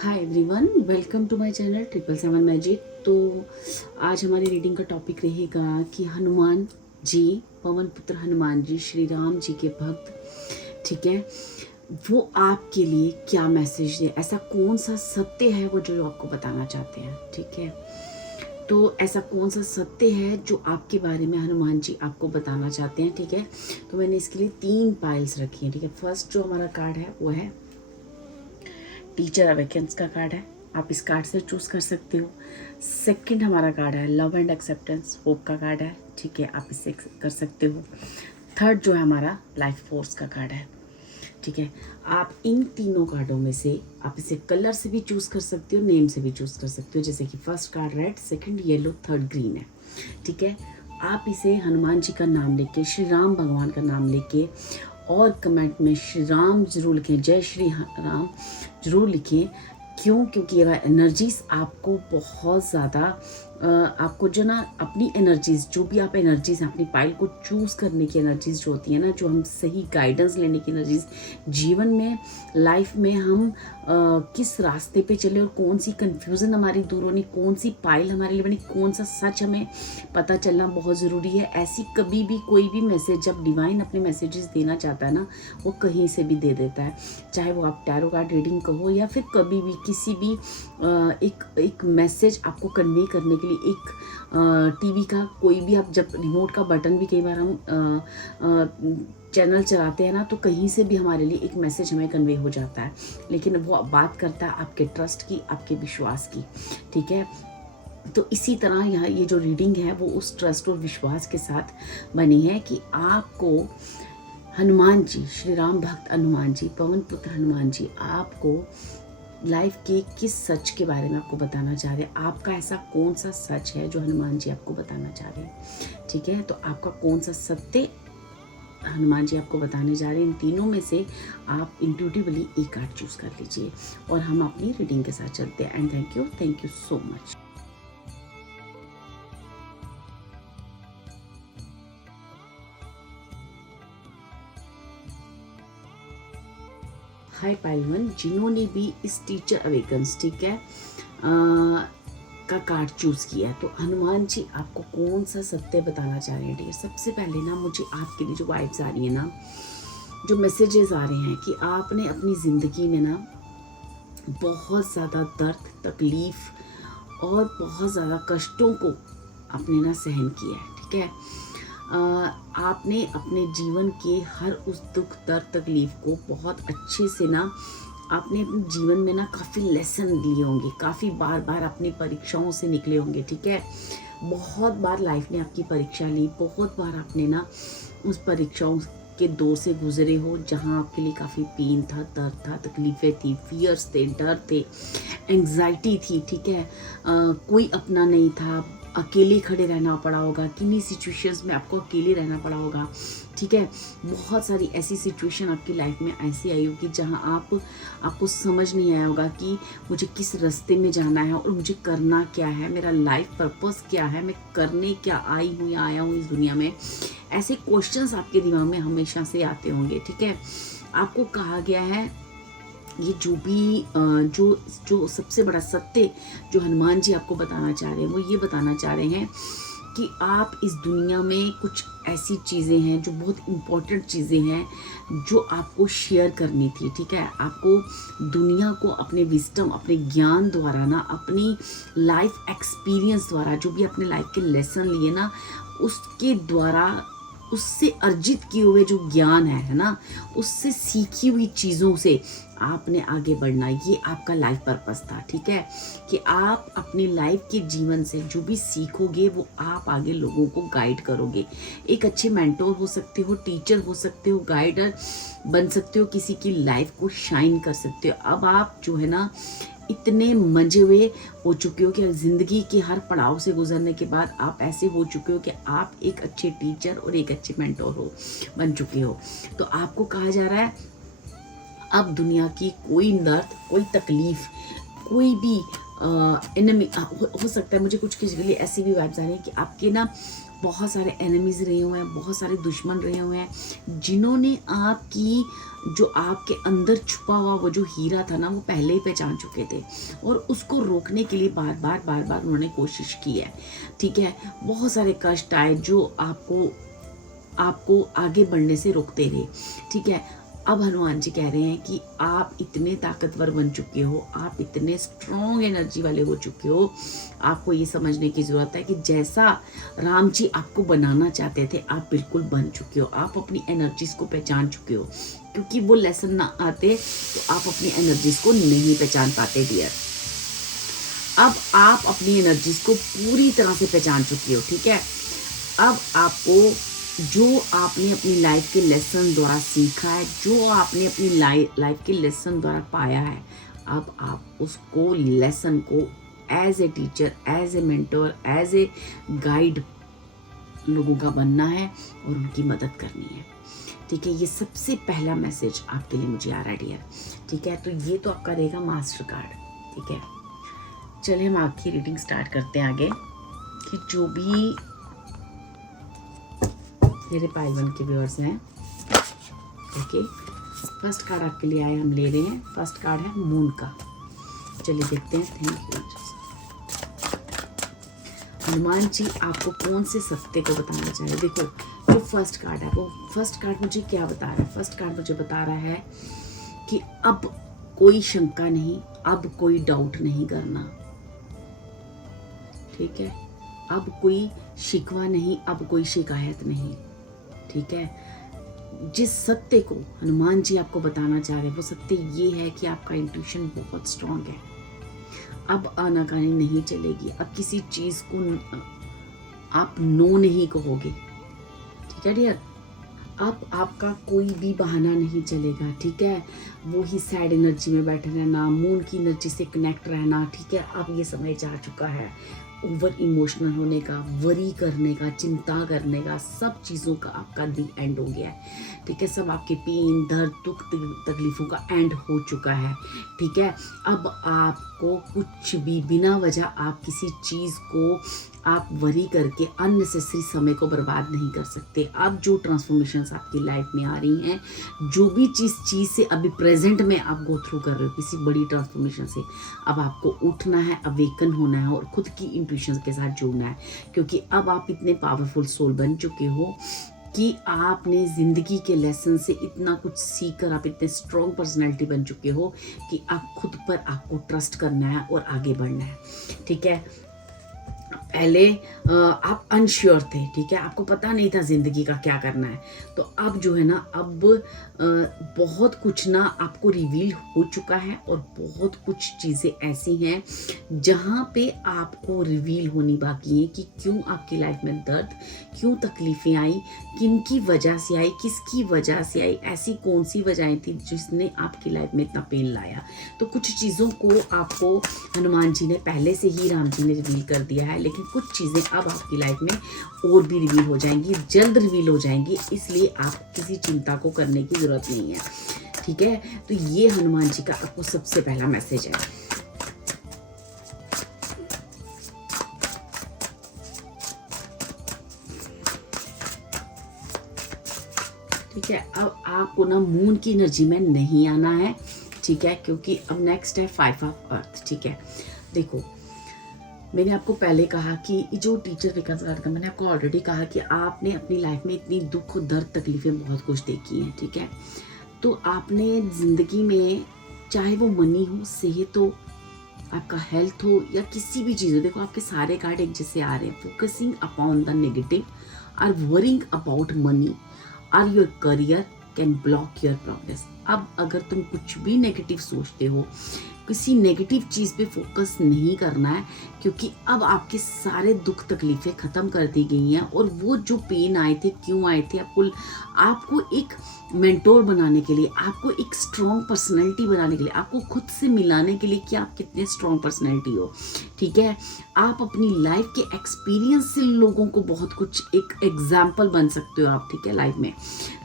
Hi everyone, welcome to my channel 777 magic. तो आज हमारी रीडिंग का टॉपिक रहेगा कि हनुमान जी, पवन पुत्र हनुमान जी, श्री राम जी के भक्त, ठीक है, वो आपके लिए क्या मैसेज दे, ऐसा कौन सा सत्य है वो जो आपको बताना चाहते हैं, ठीक है। तो ऐसा कौन सा सत्य है जो आपके बारे में हनुमान जी आपको बताना चाहते हैं, ठीक है। तो मैंने इसके लिए 3 पाइल्स रखी हैं, ठीक है। फर्स्ट जो हमारा कार्ड है वो है टीचर अवेकेंस का कार्ड है, आप इस कार्ड से चूज कर सकते हो। सेकंड हमारा कार्ड है लव एंड एक्सेप्टेंस, होप का कार्ड है, ठीक है, आप इससे कर सकते हो। थर्ड जो है हमारा लाइफ फोर्स का कार्ड है, ठीक है। आप इन तीनों कार्डों में से आप इसे कलर से भी चूज कर सकते हो, नेम से भी चूज कर सकते हो। जैसे कि first card red, second yellow, third green है, ठीक है। आप इसे हनुमान जी का नाम लेके, श्री राम भगवान का नाम लेके और कमेंट में श्री राम जरूर लिखें, जय श्री राम जरूर लिखें। क्यों? क्योंकि ये एनर्जीज आपको बहुत ज़्यादा आपको जो ना अपनी एनर्जीज, जो भी आप एनर्जीज अपनी पाइल को चूज़ करने की एनर्जीज जो होती है ना, जो हम सही गाइडेंस लेने की एनर्जीज, जीवन में लाइफ में हम किस रास्ते पे चले और कौन सी कंफ्यूजन हमारी दूर होनी, कौन सी पाइल हमारे लिए बनी, कौन सा सच हमें पता चलना बहुत ज़रूरी है। ऐसी कभी भी कोई भी मैसेज जब डिवाइन अपने मैसेजेस देना चाहता है ना, वो कहीं से भी दे देता है। चाहे वो आप टैरो कार्ड रीडिंग कहो या फिर कभी भी किसी भी एक मैसेज आपको कन्वे करने के लिए, एक टीवी का कोई भी, आप जब रिमोट का बटन भी कई बार हम चैनल चलाते हैं ना, तो कहीं से भी हमारे लिए एक मैसेज हमें कन्वे हो जाता है, लेकिन वो बात करता है आपके ट्रस्ट की, आपके विश्वास की, ठीक है। तो इसी तरह यहाँ ये जो रीडिंग है वो उस ट्रस्ट और विश्वास के साथ बनी है कि आपको हनुमान जी, श्री राम भक्त हनुमान जी, पवन पुत्र हनुमान जी आपको लाइफ के किस सच के बारे में आपको बताना चाह रहे हैं। आपका ऐसा कौन सा सच है जो हनुमान जी आपको बताना चाह रहे हैं, ठीक है। तो आपका कौन सा सत्य हनुमान जी आपको बताने जा रहे हैं, इन तीनों में से आप इंट्यूटिवली एक कार्ड चूज कर लीजिए और हम अपनी रीडिंग के साथ चलते हैं। And thank you so much. Hi पाइलवन, जिन्होंने भी इस टीचर अवेकन्स, ठीक है, का कार्ड चूज किया, तो हनुमान जी आपको कौन सा सत्य बताना चाह रहे हैं, ठीक है। सबसे पहले ना मुझे आपके लिए जो वाइब्स आ रही है ना, जो मैसेजेस आ रहे हैं कि आपने अपनी ज़िंदगी में ना बहुत ज़्यादा दर्द, तकलीफ़ और बहुत ज़्यादा कष्टों को आपने ना सहन किया है, ठीक है। आपने अपने जीवन के हर उस दुख, दर्द, तकलीफ को बहुत अच्छे से ना आपने अपने जीवन में ना काफ़ी लेसन लिए होंगे, काफ़ी बार बार अपनी परीक्षाओं से निकले होंगे, ठीक है। बहुत बार लाइफ ने आपकी परीक्षा ली, बहुत बार आपने ना उस परीक्षाओं के दौर से गुजरे हो, जहाँ आपके लिए काफ़ी पेन था, दर्द था, तकलीफ़ें थी, फियर्स थे, डर थे, एंग्जाइटी थी, ठीक है। कोई अपना नहीं था, अकेले खड़े रहना पड़ा होगा, किन्हीं सिचुएशंस में आपको अकेले रहना पड़ा होगा, ठीक है। बहुत सारी ऐसी सिचुएशन आपकी लाइफ में ऐसी आई होगी जहाँ आपको समझ नहीं आया होगा कि मुझे किस रास्ते में जाना है और मुझे करना क्या है, मेरा लाइफ पर्पस क्या है, मैं करने क्या आई हूँ या आया हूँ इस दुनिया में। ऐसे क्वेश्चंस आपके दिमाग में हमेशा से आते होंगे, ठीक है। आपको कहा गया है, ये जो भी जो सबसे बड़ा सत्य जो हनुमान जी आपको बताना चाह रहे हैं, वो ये बताना चाह रहे हैं कि आप इस दुनिया में कुछ ऐसी चीज़ें हैं जो बहुत इम्पोर्टेंट चीज़ें हैं जो आपको शेयर करनी थी, ठीक है। आपको दुनिया को अपने विजडम, अपने ज्ञान द्वारा ना, अपनी लाइफ एक्सपीरियंस द्वारा, जो भी अपने लाइफ के लेसन लिए ना, उसके द्वारा, उससे अर्जित किए हुए जो ज्ञान है ना, उससे सीखी हुई चीज़ों से आपने आगे बढ़ना, ये आपका लाइफ पर्पस था, ठीक है। कि आप अपनी लाइफ के जीवन से जो भी सीखोगे वो आप आगे लोगों को गाइड करोगे। एक अच्छे मेंटोर हो सकते हो, टीचर हो सकते हो, गाइडर बन सकते हो, किसी की लाइफ को शाइन कर सकते हो। अब आप जो है ना इतने मंजे हुए हो चुके हो कि ज़िंदगी के हर पड़ाव से गुजरने के बाद आप ऐसे हो चुके हो कि आप एक अच्छे टीचर और एक अच्छे मेंटोर हो बन चुके हो। तो आपको कहा जा रहा है अब दुनिया की कोई दर्द, कोई तकलीफ, कोई भी एनिमी हो सकता है। मुझे कुछ किसी के लिए ऐसी भी वाइब्स आ रही है कि आपके ना बहुत सारे एनिमीज़ रहे हुए हैं, बहुत सारे दुश्मन रहे हुए हैं जिन्होंने आपकी जो आपके अंदर छुपा हुआ वो जो हीरा था ना वो पहले ही पहचान चुके थे और उसको रोकने के लिए बार बार उन्होंने कोशिश की है। ठीक है, बहुत सारे कष्ट आए जो आपको आगे बढ़ने से रोकते रहे। ठीक है, अब हनुमान जी कह रहे हैं कि आप इतने ताकतवर बन चुके हो, आप इतने स्ट्रॉन्ग एनर्जी वाले हो चुके हो, आपको ये समझने की ज़रूरत है कि जैसा राम जी आपको बनाना चाहते थे आप बिल्कुल बन चुके हो। आप अपनी एनर्जीज़ को पहचान चुके हो, क्योंकि वो लेसन ना आते तो आप अपनी एनर्जीज़ को नहीं पहचान पाते डियर। अब आप अपनी एनर्जीज़ को पूरी तरह से पहचान चुके हो। ठीक है, अब आपको जो आपने अपनी लाइफ के लेसन द्वारा सीखा है, जो आपने अपनी लाइफ के लेसन द्वारा पाया है, अब आप उसको लेसन को as a teacher, as a mentor, as a guide लोगों का बनना है और उनकी मदद करनी है। ठीक है, ये सबसे पहला मैसेज आपके लिए मुझे आ रहा है डियर। ठीक है, तो ये तो आपका रहेगा मास्टर कार्ड। ठीक है, चलिए हम आपकी रीडिंग स्टार्ट करते हैं आगे कि जो भी मेरे पाइल वन के व्यूअर्स हैं। ओके, फर्स्ट कार्ड आपके लिए आया, हम ले रहे हैं। फर्स्ट कार्ड है मून का। चलिए देखते हैं। थैंक यू हनुमान जी आपको कौन से सत्य को बताना चाहिए। देखो जो फर्स्ट कार्ड है वो फर्स्ट कार्ड मुझे क्या बता रहा है। फर्स्ट कार्ड मुझे बता रहा है कि अब कोई शंका नहीं, अब कोई डाउट नहीं करना। ठीक है, अब कोई शिकवा नहीं, अब कोई शिकायत नहीं। ठीक है, जिस सत्य को हनुमान जी आपको बताना चाह रहे हैं वो सत्य ये है कि आपका इंट्यूशन बहुत स्ट्रांग है। अब आनाकानी नहीं चलेगी, अब किसी चीज को आप नो नहीं कहोगे। ठीक है डियर, अब आपका कोई भी बहाना नहीं चलेगा। ठीक है, वो ही सैड एनर्जी में बैठे रहना, मून की एनर्जी से कनेक्ट रहना। ठीक है, अब ये समय जा चुका है ओवर इमोशनल होने का, वरी करने का, चिंता करने का, सब चीज़ों का आपका दी एंड हो गया है। ठीक है, सब आपके पेन, दर्द, दुख, तकलीफ़ों का एंड हो चुका है। ठीक है, अब आपको कुछ भी बिना वजह आप किसी चीज़ को आप वरी करके अननेसेसरी समय को बर्बाद नहीं कर सकते। अब जो ट्रांसफॉर्मेशंस आपकी लाइफ में आ रही हैं, जो भी चीज़ से अभी प्रेजेंट में आप गो थ्रू कर रहे हो किसी बड़ी ट्रांसफॉर्मेशन से, अब आपको उठना है, अवेकन होना है और खुद की इंट्यूशन के साथ जुड़ना है। क्योंकि अब आप इतने पावरफुल सोल बन चुके हो कि आपने ज़िंदगी के लेसन से इतना कुछ सीख कर आप इतने स्ट्रॉन्ग पर्सनैलिटी बन चुके हो कि आप खुद पर आपको ट्रस्ट करना है और आगे बढ़ना है। ठीक है, पहले आप अनश्योर थे। ठीक है, आपको पता नहीं था ज़िंदगी का क्या करना है। तो अब जो है ना, अब बहुत कुछ ना आपको रिवील हो चुका है और बहुत कुछ चीज़ें ऐसी हैं जहाँ पे आपको रिवील होनी बाकी है कि क्यों आपकी लाइफ में दर्द, क्यों तकलीफ़ें आई, किन की वजह से आई, किसकी वजह से आई, ऐसी कौन सी वजहें थी जिसने आपकी लाइफ में इतना पेन लाया। तो कुछ चीज़ों को आपको हनुमान जी ने पहले से ही, राम जी ने रिवील कर दिया है, लेकिन कुछ चीज़ें अब आपकी लाइफ में और भी रिवील हो जाएंगी, जल्द रिवील हो जाएंगी। इसलिए आप किसी चिंता को करने की ज़रूरत नहीं है। ठीक है, तो ये हनुमान जी का आपको सबसे पहला मैसेज है। ठीक है, अब आपको ना मून की एनर्जी में नहीं आना है। ठीक है, क्योंकि अब नेक्स्ट है 5 ऑफ अर्थ। ठीक है, देखो मैंने आपको पहले कहा कि जो टीचर विकास का, मैंने आपको ऑलरेडी कहा कि आपने अपनी लाइफ में इतनी दुख, दर्द, तकलीफ़ें बहुत कुछ देखी हैं। ठीक है, तो आपने ज़िंदगी में चाहे वो मनी हो, सेहत हो, आपका हेल्थ हो या किसी भी चीज़ हो, देखो आपके सारे कार्ड एक जैसे आ रहे हैं। फोकसिंग अपॉन द नेगेटिव और वरिंग अबाउट मनी और your career can block your progress. अब अगर तुम कुछ भी नेगेटिव सोचते हो, किसी नेगेटिव चीज़ पे फोकस नहीं करना है, क्योंकि अब आपके सारे दुख तकलीफ़ें ख़त्म कर दी गई हैं और वो जो पेन आए थे, क्यों आए थे, आपको एक मेंटोर बनाने के लिए, आपको एक स्ट्रॉन्ग पर्सनैलिटी बनाने के लिए, आपको खुद से मिलाने के लिए कि आप कितने स्ट्रॉन्ग पर्सनैलिटी हो। ठीक है, आप अपनी लाइफ के एक्सपीरियंस से लोगों को बहुत कुछ एक एग्जाम्पल बन सकते हो आप। ठीक है, लाइफ में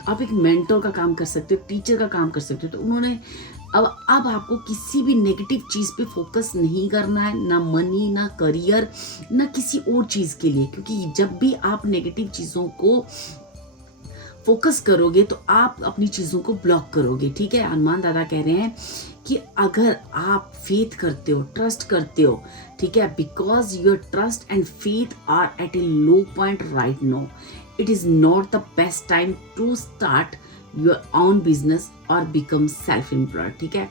आप एक मेंटोर का काम कर सकते हो, टीचर का काम कर सकते हो। तो उन्होंने अब आपको किसी भी नेगेटिव चीज़ पे फोकस नहीं करना है, ना मनी, ना करियर, ना किसी और चीज़ के लिए, क्योंकि जब भी आप नेगेटिव चीज़ों को फोकस करोगे तो आप अपनी चीज़ों को ब्लॉक करोगे। ठीक है, हनुमान दादा कह रहे हैं कि अगर आप फेथ करते हो, ट्रस्ट करते हो, ठीक है, because your trust and faith are at a low point right now, it is not the best time to start your own business और बिकम सेल्फ एम्प्लॉयड। ठीक है,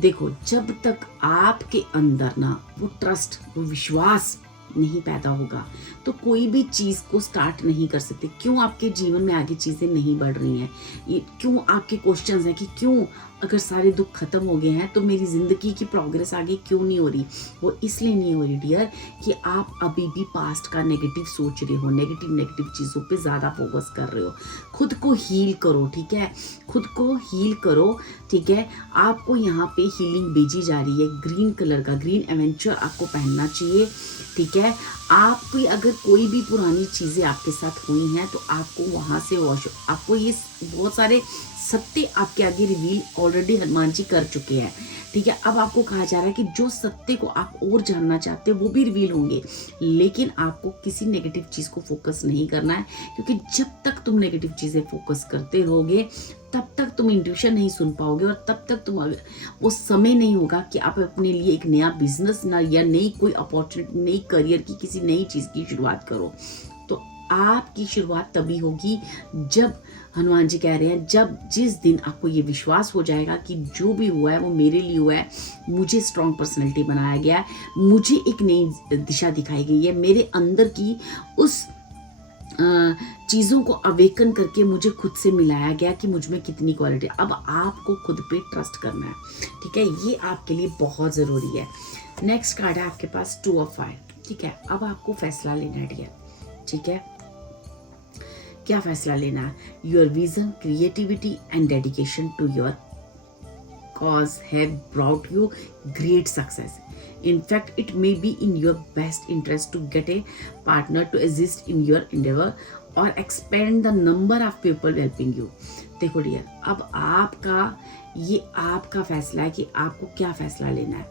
देखो, जब तक आपके अंदर ना वो ट्रस्ट, वो विश्वास नहीं पैदा होगा तो कोई भी चीज़ को स्टार्ट नहीं कर सकते। क्यों आपके जीवन में आगे चीज़ें नहीं बढ़ रही हैं, ये क्यों आपके क्वेश्चंस हैं कि क्यों अगर सारे दुख खत्म हो गए हैं तो मेरी ज़िंदगी की प्रोग्रेस आगे क्यों नहीं हो रही। वो इसलिए नहीं हो रही डियर कि आप अभी भी पास्ट का नेगेटिव सोच रहे हो, नेगेटिव चीज़ों पे ज़्यादा फोकस कर रहे हो। खुद को हील करो, ठीक है, खुद को हील करो। ठीक है, आपको यहाँ पे हीलिंग भेजी जा रही है। ग्रीन कलर का ग्रीन एवेंचर आपको पहनना चाहिए। ठीक है, आपकी अगर कोई भी पुरानी चीज़ें आपके साथ हुई हैं तो आपको वहाँ से वॉश, आपको ये बहुत सारे सत्य आपके आगे रिवील ऑलरेडी हनुमान जी कर चुके हैं। ठीक है, अब आपको कहा जा रहा है कि जो सत्य को आप और जानना चाहते हो वो भी रिवील होंगे, लेकिन आपको किसी नेगेटिव चीज़ को फोकस नहीं करना है, क्योंकि जब तक तुम नेगेटिव चीज़ें फोकस करते रहोगे तब तक तुम इंट्यूशन नहीं सुन पाओगे और तब तक तुम वो समय नहीं होगा कि आप अपने लिए एक नया बिजनेस ना या नई कोई अपॉर्चुनिटी, नई करियर की, किसी नई चीज़ की शुरुआत करो। तो आपकी शुरुआत तभी होगी जब, हनुमान जी कह रहे हैं, जब जिस दिन आपको ये विश्वास हो जाएगा कि जो भी हुआ है वो मेरे लिए हुआ है, मुझे स्ट्रॉन्ग पर्सनैलिटी बनाया गया है, मुझे एक नई दिशा दिखाई गई है, मेरे अंदर की उस चीज़ों को अवेकन करके मुझे खुद से मिलाया गया कि मुझ में कितनी क्वालिटी। अब आपको खुद पे ट्रस्ट करना है। ठीक है, ये आपके लिए बहुत ज़रूरी है। नेक्स्ट कार्ड है आपके पास 2 ऑफ फायर। ठीक है, अब आपको फैसला लेना है डियर। ठीक है, क्या फैसला लेना है? Your vision, creativity and dedication to your cause have brought you great success. In fact, it may be in your best interest to get a partner to assist in your endeavor or expand the number of people helping you. देखो dear, अब आपका फैसला है कि आपको क्या फैसला लेना है।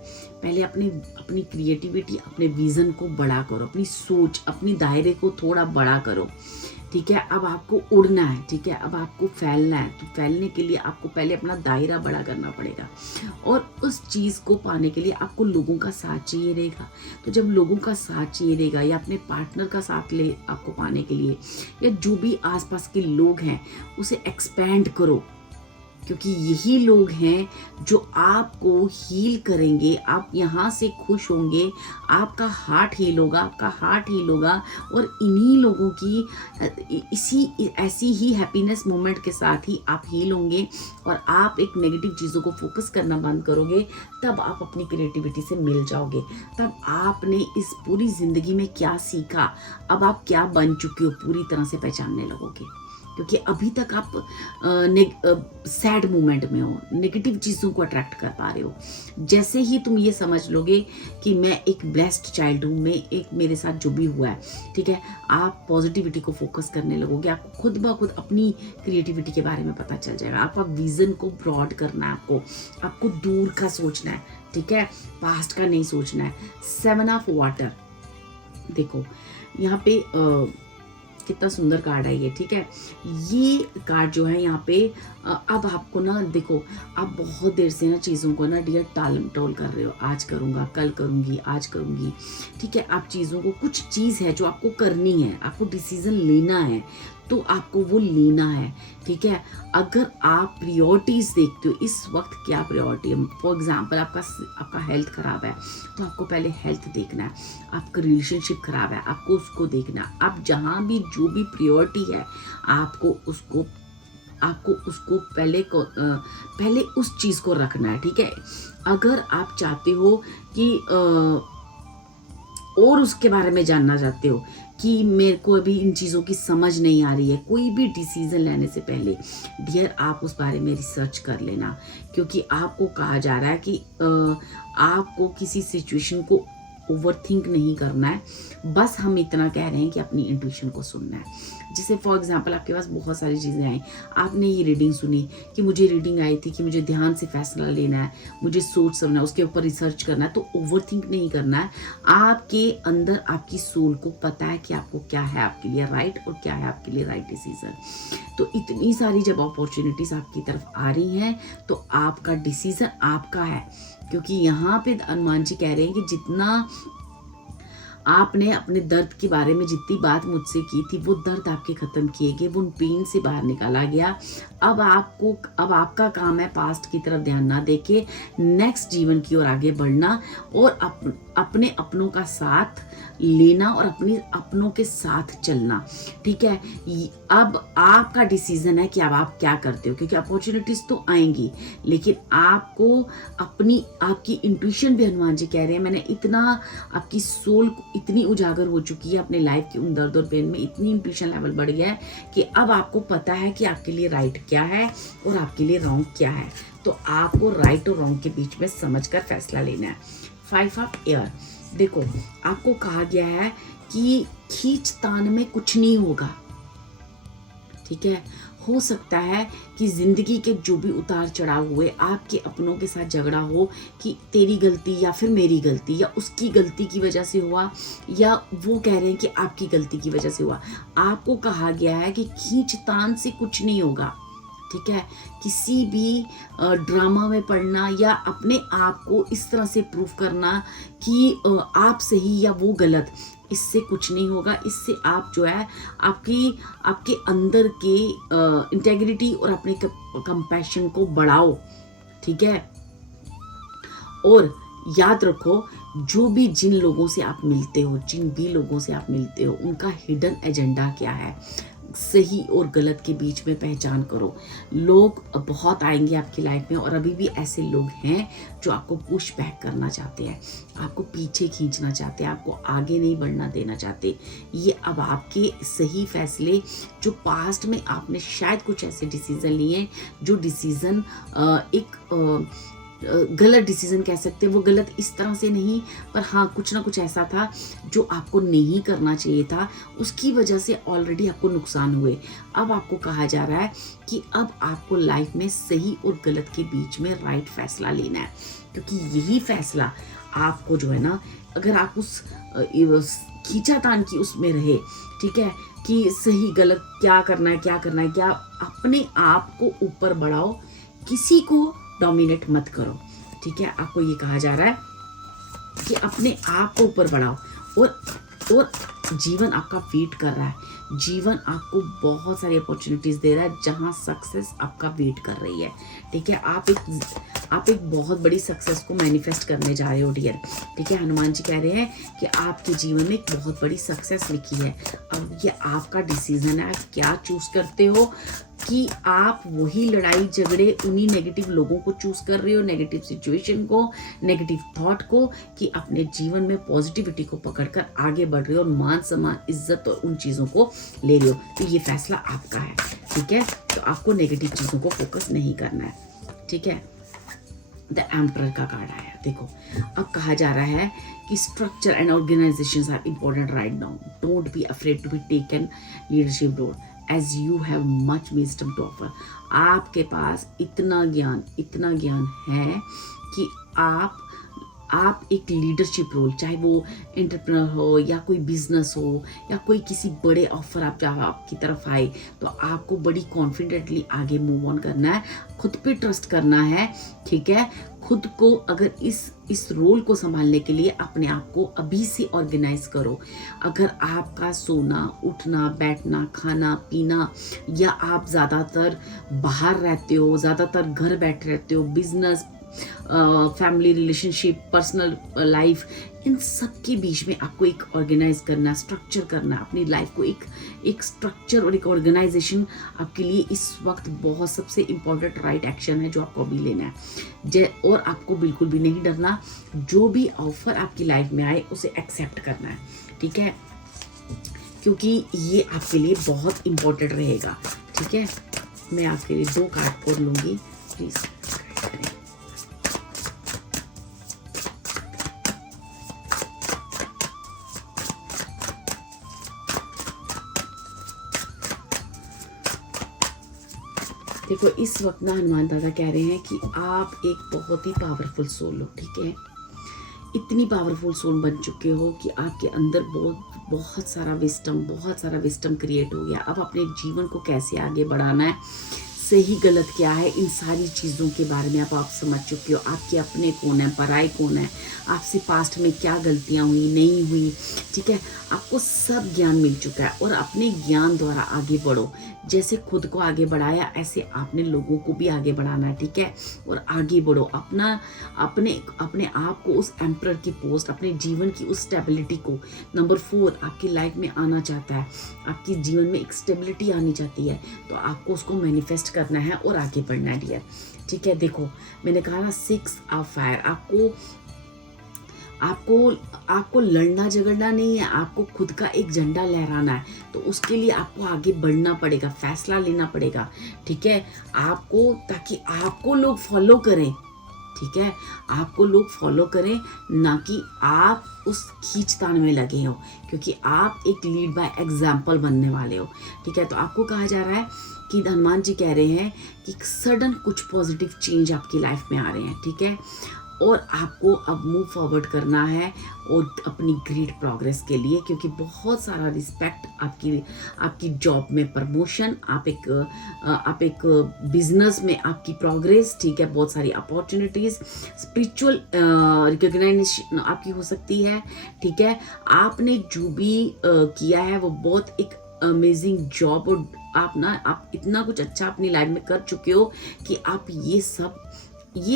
पहले अपनी क्रिएटिविटी, अपने विजन को बड़ा करो, अपनी सोच, अपनी दायरे को थोड़ा बड़ा करो। ठीक है, अब आपको उड़ना है। ठीक है, अब आपको फैलना है, तो फैलने के लिए आपको पहले अपना दायरा बड़ा करना पड़ेगा और उस चीज़ को पाने के लिए आपको लोगों का साथ चाहिए रहेगा। तो जब लोगों का साथ चाहिए रहेगा या अपने पार्टनर का साथ ले आपको पाने के लिए, या जो भी आसपास के लोग हैं उसे एक्सपैंड करो, क्योंकि यही लोग हैं जो आपको हील करेंगे। आप यहाँ से खुश होंगे, आपका हार्ट हील होगा और इन्हीं लोगों की ऐसी ही हैप्पीनेस मोमेंट के साथ ही आप हील होंगे और आप एक नेगेटिव चीज़ों को फोकस करना बंद करोगे। तब आप अपनी क्रिएटिविटी से मिल जाओगे। तब आपने इस पूरी ज़िंदगी में क्या सीखा, अब आप क्या बन चुके हो, पूरी तरह से पहचानने लगोगे। क्योंकि अभी तक आप सैड मोमेंट में हो, नेगेटिव चीज़ों को अट्रैक्ट कर पा रहे हो। जैसे ही तुम ये समझ लोगे कि मैं एक ब्लेस्ड चाइल्ड हूँ, मैं एक, मेरे साथ जो भी हुआ है, ठीक है, आप पॉजिटिविटी को फोकस करने लगोगे। आपको खुद ब खुद अपनी क्रिएटिविटी के बारे में पता चल जाएगा। आपका विजन को ब्रॉड करना है, आपको दूर का सोचना है। ठीक है, पास्ट का नहीं सोचना है। 7 ऑफ वाटर, देखो यहाँ पे कितना सुंदर कार्ड है ये। ठीक है, ये कार्ड जो है यहाँ पे अब आपको ना, देखो आप बहुत देर से ना चीज़ों को ना डियर टाल मटोल कर रहे हो, आज करूँगा, कल करूँगी, आज करूँगी। ठीक है, आप चीज़ों को, कुछ चीज़ है जो आपको करनी है, आपको डिसीजन लेना है, तो आपको वो लेना है। ठीक है, अगर आप प्रायोरिटीज देखते हो, इस वक्त क्या प्रायोरिटी है, फॉर एग्जांपल आपका हेल्थ खराब है तो आपको पहले हेल्थ देखना है। आपका रिलेशनशिप खराब है, आपको उसको देखना है। आप जहाँ भी जो भी प्रायोरिटी है, आपको उसको पहले उस चीज़ को रखना है। ठीक है, अगर आप चाहते हो कि और उसके बारे में जानना चाहते हो कि मेरे को अभी इन चीज़ों की समझ नहीं आ रही है, कोई भी डिसीजन लेने से पहले डियर आप उस बारे में रिसर्च कर लेना। क्योंकि आपको कहा जा रहा है कि आपको किसी सिचुएशन को ओवरथिंक नहीं करना है, बस हम इतना कह रहे हैं कि अपनी इंट्यूशन को सुनना है। जैसे फॉर एग्जांपल आपके पास बहुत सारी चीज़ें आई, आपने ये रीडिंग सुनी कि मुझे रीडिंग आई थी कि मुझे ध्यान से फैसला लेना है, मुझे सोच समझना है, उसके ऊपर रिसर्च करना है, तो ओवरथिंक नहीं करना है। आपके अंदर आपकी सोल को पता है कि आपको क्या है आपके लिए राइट और क्या है आपके लिए राइट डिसीजन। तो इतनी सारी जब अपॉर्चुनिटीज़ आपकी तरफ आ रही हैं तो आपका डिसीजन आपका है, क्योंकि यहाँ पे हनुमान जी कह रहे हैं कि जितना आपने अपने दर्द के बारे में जितनी बात मुझसे की थी, वो दर्द आपके ख़त्म किए गए, वो पेन से बाहर निकाला गया। अब आपका काम है पास्ट की तरफ ध्यान ना देके नेक्स्ट जीवन की ओर आगे बढ़ना और अपने अपनों का साथ लेना और अपने अपनों के साथ चलना। ठीक है, अब आपका डिसीजन है कि अब आप क्या करते हो, क्योंकि अपॉर्चुनिटीज तो आएंगी, लेकिन आपको आपकी इंट्यूशन भी हनुमान जी कह रहे हैं, मैंने इतना आपकी सोल इतनी उजागर हो चुकी है अपने लाइफ के उन दर्द और पेन में, इतनी इंट्यूशन लेवल बढ़ गया है कि अब आपको पता है कि आपके लिए राइट क्या है और आपके लिए रॉन्ग क्या है। तो आपको राइट और रॉन्ग के बीच में समझकर फैसला लेना है। 5 ऑफ एयर, देखो आपको कहा गया है कि खींचतान में कुछ नहीं होगा। ठीक है, हो सकता है कि जिंदगी के जो भी उतार चढ़ाव हुए, आपके अपनों के साथ झगड़ा हो कि तेरी गलती या फिर मेरी गलती या उसकी गलती की वजह से हुआ, या वो कह रहे हैं कि आपकी गलती की वजह से हुआ। आपको कहा गया है कि खींचतान से कुछ नहीं होगा। ठीक है, किसी भी ड्रामा में पढ़ना या अपने आप को इस तरह से प्रूव करना कि आप सही या वो गलत, इससे कुछ नहीं होगा। इससे आप जो है आपके अंदर के इंटेग्रिटी और अपने कंपैशन को बढ़ाओ। ठीक है, और याद रखो जो भी जिन लोगों से आप मिलते हो, जिन भी लोगों से आप मिलते हो, उनका हिडन एजेंडा क्या है, सही और गलत के बीच में पहचान करो। लोग बहुत आएंगे आपकी लाइफ में और अभी भी ऐसे लोग हैं जो आपको पुश बैक करना चाहते हैं, आपको पीछे खींचना चाहते हैं, आपको आगे नहीं बढ़ना देना चाहते। ये अब आपके सही फैसले, जो पास्ट में आपने शायद कुछ ऐसे डिसीजन लिए जो डिसीजन एक गलत डिसीजन कह सकते हैं, वो गलत इस तरह से नहीं, पर हाँ कुछ ना कुछ ऐसा था जो आपको नहीं करना चाहिए था, उसकी वजह से ऑलरेडी आपको नुकसान हुए। अब आपको कहा जा रहा है कि अब आपको लाइफ में सही और गलत के बीच में राइट फैसला लेना है, क्योंकि यही फैसला आपको जो है ना, अगर आप उस खींचातान की उसमें रहे, ठीक है, कि सही गलत क्या करना है क्या अपने आप को ऊपर बढ़ाओ, किसी को डोमिनेट मत करो। ठीक है, आपको ये कहा जा रहा है कि अपने आप को ऊपर बढ़ाओ और जीवन आपका वेट कर रहा है। जीवन आपको बहुत सारी अपॉर्चुनिटीज दे रहा है जहां सक्सेस आपका वेट कर रही है। ठीक है, आप एक बहुत बड़ी सक्सेस को मैनिफेस्ट करने जा रहे हो डियर। ठीक है, हनुमान जी कह रहे हैं कि आपके जीवन में एक बहुत बड़ी सक्सेस लिखी है। अब ये आपका डिसीजन है, आप क्या चूज करते हो, कि आप वही लड़ाई झगड़े उन्हीं नेगेटिव लोगों को चूज कर रहे हो, नेगेटिव सिचुएशन को, नेगेटिव थॉट को, कि अपने जीवन में पॉजिटिविटी को पकड़कर आगे बढ़ रहे हो और मान सम्मान इज्जत और उन चीज़ों को ले रहे हो। तो ये फैसला आपका है। ठीक है, तो आपको नेगेटिव चीज़ों को फोकस नहीं करना है। ठीक है, द एम्परर का कार्ड आया, देखो अब कहा जा रहा है कि structure and organisations are important right now, don't be afraid to be taken leadership role as you have much wisdom to offer। आपके पास इतना ज्ञान है कि आप एक लीडरशिप रोल, चाहे वो एंटरप्रेन्योर हो या कोई बिजनेस हो या कोई किसी बड़े ऑफर आपकी तरफ आए, तो आपको बड़ी कॉन्फिडेंटली आगे मूव ऑन करना है, खुद पे ट्रस्ट करना है। ठीक है, खुद को अगर इस रोल को संभालने के लिए अपने आप को अभी से ऑर्गेनाइज करो। अगर आपका सोना उठना बैठना खाना पीना, या आप ज़्यादातर बाहर रहते हो, ज़्यादातर घर बैठे रहते हो, business, family relationship, personal life, इन सब के बीच में आपको एक ऑर्गेनाइज करना, स्ट्रक्चर करना, अपनी लाइफ को एक स्ट्रक्चर और एक ऑर्गेनाइजेशन आपके लिए इस वक्त बहुत सबसे इम्पॉर्टेंट राइट एक्शन है जो आपको अभी लेना है। और आपको बिल्कुल भी नहीं डरना, जो भी ऑफर आपकी लाइफ में आए उसे एक्सेप्ट करना है। ठीक है, क्योंकि ये आपके लिए बहुत इम्पोर्टेंट रहेगा। ठीक है, मैं आपके लिए 2 कार्ड और लूँगी, प्लीज़ करें। देखो इस वक्त ना हनुमान दादा कह रहे हैं कि आप एक बहुत ही पावरफुल सोल हो, ठीक है। इतनी पावरफुल सोल बन चुके हो कि आपके अंदर बहुत सारा विस्टम क्रिएट हो गया। अब अपने जीवन को कैसे आगे बढ़ाना है, सही गलत क्या है, इन सारी चीज़ों के बारे में आप समझ चुके हो। आपके अपने कौन है, पराये कौन है, आपसे पास्ट में क्या गलतियां हुई नहीं हुई, ठीक है। आपको सब ज्ञान मिल चुका है और अपने ज्ञान द्वारा आगे बढ़ो। जैसे खुद को आगे बढ़ाया ऐसे आपने लोगों को भी आगे बढ़ाना है, ठीक है। और आगे बढ़ो, अपने आप को उस एम्परर की पोस्ट, अपने जीवन की उस स्टेबिलिटी को। नंबर 4 आपकी लाइफ में आना चाहता है, आपके जीवन में एक स्टेबिलिटी आनी चाहती है, तो आपको उसको मैनिफेस्ट करना है और आगे बढ़ना है डियर, ठीक है। देखो मैंने कहा ना 6 ऑफ फायर, आपको लड़ना झगड़ना नहीं है, आपको खुद का एक झंडा लहराना है। तो उसके लिए आपको आगे बढ़ना पड़ेगा, फैसला लेना पड़ेगा, ठीक है। आपको, ताकि आपको लोग फॉलो करें, ठीक है। आपको लोग फॉलो करें, ना कि आप उस खींचतान में लगे हो, क्योंकि आप एक लीड बाय एग्जाम्पल बनने वाले हो, ठीक है। तो आपको कहा जा रहा है कि हनुमान जी कह रहे हैं कि सडन कुछ पॉजिटिव चेंज आपकी लाइफ में आ रहे हैं, ठीक है। और आपको अब मूव फॉरवर्ड करना है और अपनी ग्रेट प्रोग्रेस के लिए, क्योंकि बहुत सारा रिस्पेक्ट, आपकी जॉब में प्रमोशन, आप एक बिजनेस में आपकी प्रोग्रेस, ठीक है। बहुत सारी अपॉर्चुनिटीज, स्पिरिचुअल रिकॉग्नाइजेशन आपकी हो सकती है, ठीक है। आपने जो भी किया है वो बहुत एक अमेजिंग जॉब, और आप इतना कुछ अच्छा अपनी लाइफ में कर चुके हो कि आप ये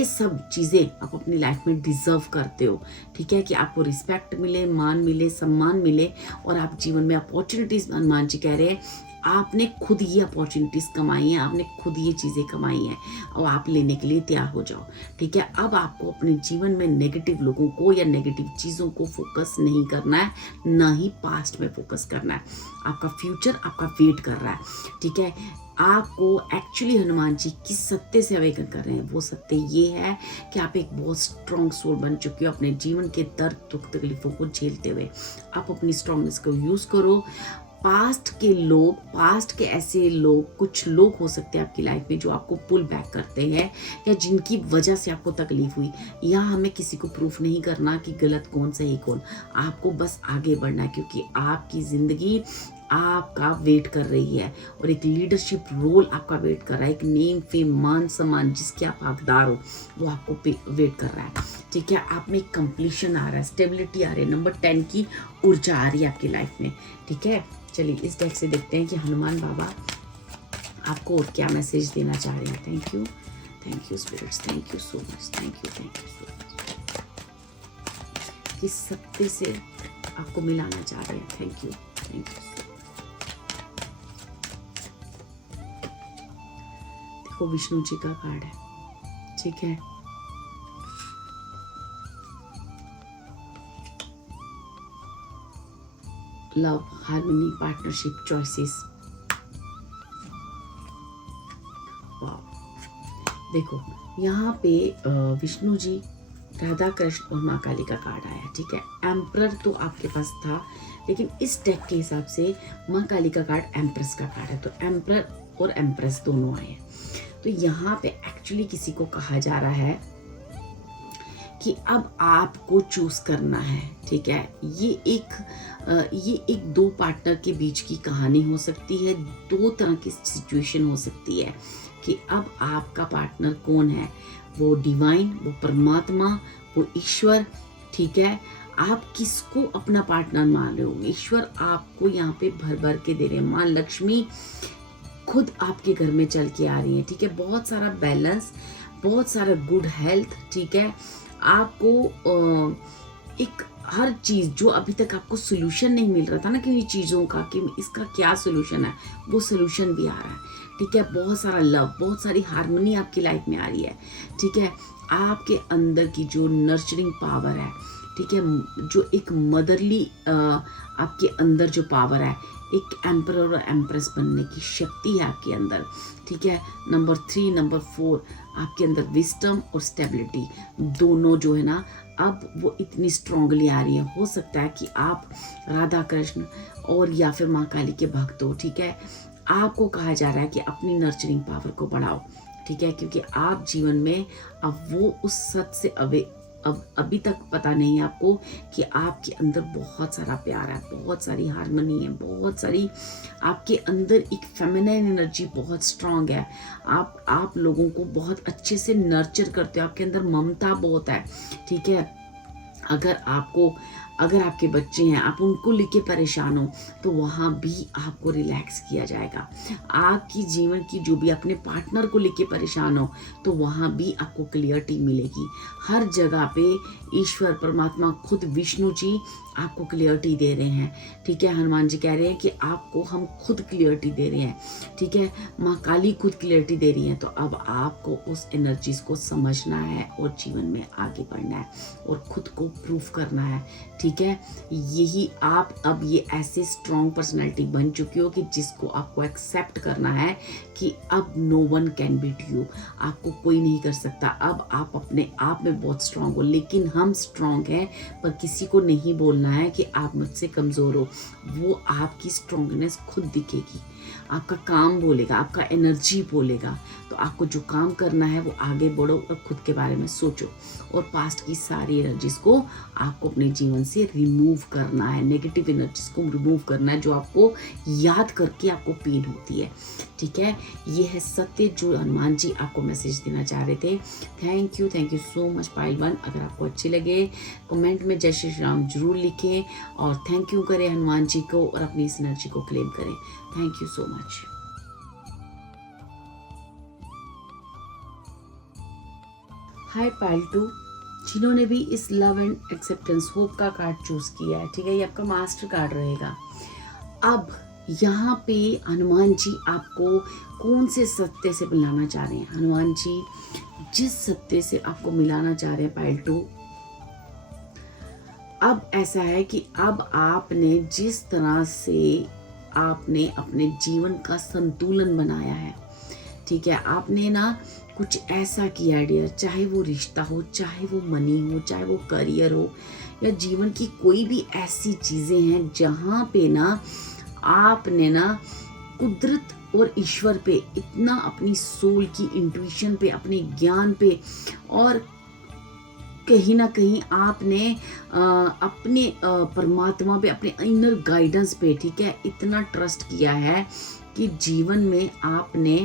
सब चीज़ें आप अपनी लाइफ में डिजर्व करते हो, ठीक है। कि आपको रिस्पेक्ट मिले, मान मिले, सम्मान मिले, और आप जीवन में अपॉर्चुनिटीज, हनुमान जी कह रहे हैं आपने खुद ये अपॉर्चुनिटीज कमाई हैं, आपने खुद ये चीज़ें कमाई हैं, और आप लेने के लिए तैयार हो जाओ, ठीक है। अब आपको अपने जीवन में नेगेटिव लोगों को या नेगेटिव चीज़ों को फोकस नहीं करना है, ना ही पास्ट में फोकस करना है। आपका फ्यूचर आपका वेट कर रहा है, ठीक है। आपको एक्चुअली हनुमान जी किस सत्य से अवेकन कर रहे हैं, वो सत्य ये है कि आप एक बहुत स्ट्रॉन्ग सोल बन चुके हो, अपने जीवन के दर्द दुख तकलीफों को झेलते हुए। आप अपनी स्ट्रॉन्गनेस को यूज़ करो। पास्ट के ऐसे लोग, कुछ लोग हो सकते हैं आपकी लाइफ में जो आपको पुल बैक करते हैं, या जिनकी वजह से आपको तकलीफ हुई। यहाँ हमें किसी को प्रूफ नहीं करना कि गलत कौन सही कौन, आपको बस आगे बढ़ना है, क्योंकि आपकी ज़िंदगी आपका वेट कर रही है, और एक लीडरशिप रोल आपका वेट कर रहा है, एक नेम फेम मान सम्मान जिसके आप हकदार हो वो आपको वेट कर रहा है, ठीक है। आप में कंप्लीशन आ रहा है, स्टेबिलिटी आ रही है, नंबर 10 की ऊर्जा आ रही है आपकी लाइफ में, ठीक है। चलिए इस डेक से देखते हैं कि हनुमान बाबा आपको और क्या मैसेज देना चाह रहे हैं। Thank you spirits, thank you so much, thank you so much. किस सत्य से आपको मिलाना चाह रहे हैं, थैंक यू। देखो विष्णु जी का कार्ड है, ठीक है। Love, harmony, partnership, choices. देखो यहाँ पे विष्णु जी, राधा कृष्ण और माँ काली का कार्ड आया, ठीक है। एम्परर तो आपके पास था, लेकिन इस डेक के हिसाब से माँ काली का कार्ड एम्प्रेस का कार्ड है, तो एम्परर और एम्प्रेस दोनों आए हैं। तो यहाँ पे एक्चुअली किसी को कहा जा रहा है कि अब आपको चूज करना है, ठीक है। ये एक दो पार्टनर के बीच की कहानी हो सकती है, दो तरह की सिचुएशन हो सकती है कि अब आपका पार्टनर कौन है, वो डिवाइन, वो परमात्मा, वो ईश्वर, ठीक है। आप किसको अपना पार्टनर मान रहे हो। ईश्वर आपको यहाँ पे भर भर के दे रहे हैं, माँ लक्ष्मी खुद आपके घर में चल के आ रही है, ठीक है। बहुत सारा बैलेंस, बहुत सारा गुड हेल्थ, ठीक है। आपको एक हर चीज़ जो अभी तक आपको सोल्यूशन नहीं मिल रहा था ना किन्हीं चीज़ों का, कि इसका क्या सोल्यूशन है, वो सोल्यूशन भी आ रहा है, ठीक है। बहुत सारा लव, बहुत सारी हार्मनी आपकी लाइफ में आ रही है, ठीक है। आपके अंदर की जो नर्चरिंग पावर है, ठीक है, जो एक मदरली आपके अंदर जो पावर है, एक एम्परर और एम्प्रेस बनने की शक्ति है आपके अंदर, ठीक है। नंबर 3, नंबर 4 आपके अंदर विस्डम और स्टेबिलिटी दोनों जो है ना, अब वो इतनी स्ट्रांगली आ रही है। हो सकता है कि आप राधा कृष्ण और या फिर माँ काली के भक्त हो, ठीक है। आपको कहा जा रहा है कि अपनी नर्चरिंग पावर को बढ़ाओ, ठीक है, क्योंकि आप जीवन में अब वो उस सच से अब अभी तक पता नहीं है आपको कि आपके अंदर बहुत सारा प्यार है, बहुत सारी हार्मनी है, बहुत सारी आपके अंदर एक फेमिनिन एनर्जी बहुत स्ट्रांग है। आप लोगों को बहुत अच्छे से नर्चर करते हो, आपके अंदर ममता बहुत है, ठीक है। अगर आपके बच्चे हैं, आप उनको लेके परेशान हो, तो वहाँ भी आपको रिलैक्स किया जाएगा। आपकी जीवन की जो भी अपने पार्टनर को लेके परेशान हो, तो वहाँ भी आपको क्लियरिटी मिलेगी। हर जगह पे ईश्वर परमात्मा खुद विष्णु जी आपको क्लियरिटी दे रहे हैं, ठीक है। हनुमान जी कह रहे हैं कि आपको हम खुद क्लियरिटी दे रहे हैं, ठीक है। माँ काली खुद क्लियरिटी दे रही है। तो अब आपको उस एनर्जीज को समझना है और जीवन में आगे बढ़ना है और खुद को प्रूफ करना है, ठीक है। यही आप अब ये ऐसे स्ट्रॉन्ग पर्सनैलिटी बन चुकी हो कि जिसको आपको एक्सेप्ट करना है कि अब no one can beat you, आपको कोई नहीं कर सकता। अब आप अपने आप में बहुत स्ट्रांग हो, लेकिन हम स्ट्रांग हैं, पर किसी को नहीं बोलना है कि आप मुझसे कमज़ोर हो। वो आपकी स्ट्रांगनेस खुद दिखेगी, आपका काम बोलेगा, आपका एनर्जी बोलेगा। तो आपको जो काम करना है वो आगे बढ़ो और खुद के बारे में सोचो, और पास्ट की सारी एनर्जीज को आपको अपने जीवन से रिमूव करना है, नेगेटिव एनर्जीज को रिमूव करना है जो आपको याद करके आपको पेन होती है, ठीक है। ये है सत्य जो हनुमान जी आपको मैसेज देना चाह रहे थे। Thank you so much pile one. अगर आपको अच्छे लगे कमेंट में जय श्री राम जरूर लिखें और थैंक यू करें हनुमान जी को और अपनी इस एनर्जी को क्लेम करें। Thank you so much. Hi pile two, जिन्होंने भी इस लव एंड एक्सेप्टेंस होप का कार्ड चूज किया है, ठीक है, ये आपका मास्टर कार्ड रहेगा। अब यहाँ पे हनुमान जी आपको कौन से सत्य से मिलाना चाह रहे हैं? हनुमान जी जिस सत्य से आपको मिलाना चाह रहे हैं पाइल टू, अब ऐसा है कि अब आपने जिस तरह से आपने अपने जीवन का संतुलन बनाया है, ठीक है, आपने ना कुछ ऐसा किया डियर, चाहे वो रिश्ता हो, चाहे वो मनी हो, चाहे वो करियर हो, या जीवन की कोई भी ऐसी चीज़ें हैं जहाँ पे ना आपने ना कुदरत और ईश्वर पे इतना अपनी सोल की इंट्यूशन पे, अपने ज्ञान पे, और कहीं ना कहीं आपने अपने परमात्मा पे, अपने इनर गाइडेंस पे, ठीक है, इतना ट्रस्ट किया है कि जीवन में आपने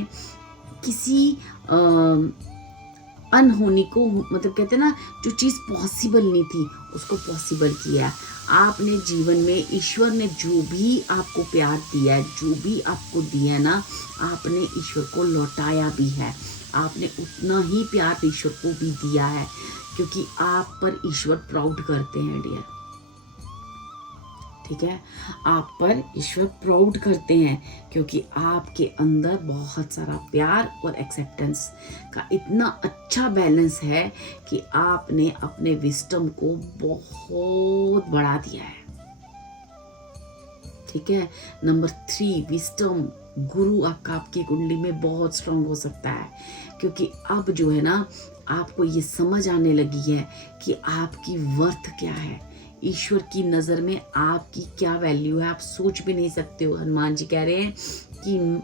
किसी अनहोनी को, मतलब कहते हैं ना, जो चीज़ पॉसिबल नहीं थी उसको पॉसिबल किया। आपने जीवन में ईश्वर ने जो भी आपको प्यार दिया है, जो भी आपको दिया है ना, आपने ईश्वर को लौटाया भी है। आपने उतना ही प्यार ईश्वर को भी दिया है, क्योंकि आप पर ईश्वर प्राउड करते हैं डियर, ठीक है। आप पर ईश्वर प्राउड करते हैं क्योंकि आपके अंदर बहुत सारा प्यार और एक्सेप्टेंस का इतना अच्छा बैलेंस है कि आपने अपने विस्डम को बहुत बढ़ा दिया है, ठीक है। नंबर 3, विस्डम, गुरु आपका आपकी कुंडली में बहुत स्ट्रांग हो सकता है, क्योंकि अब जो है ना आपको ये समझ आने लगी है कि आपकी वर्थ क्या है, ईश्वर की नज़र में आपकी क्या वैल्यू है, आप सोच भी नहीं सकते हो। हनुमान जी कह रहे हैं कि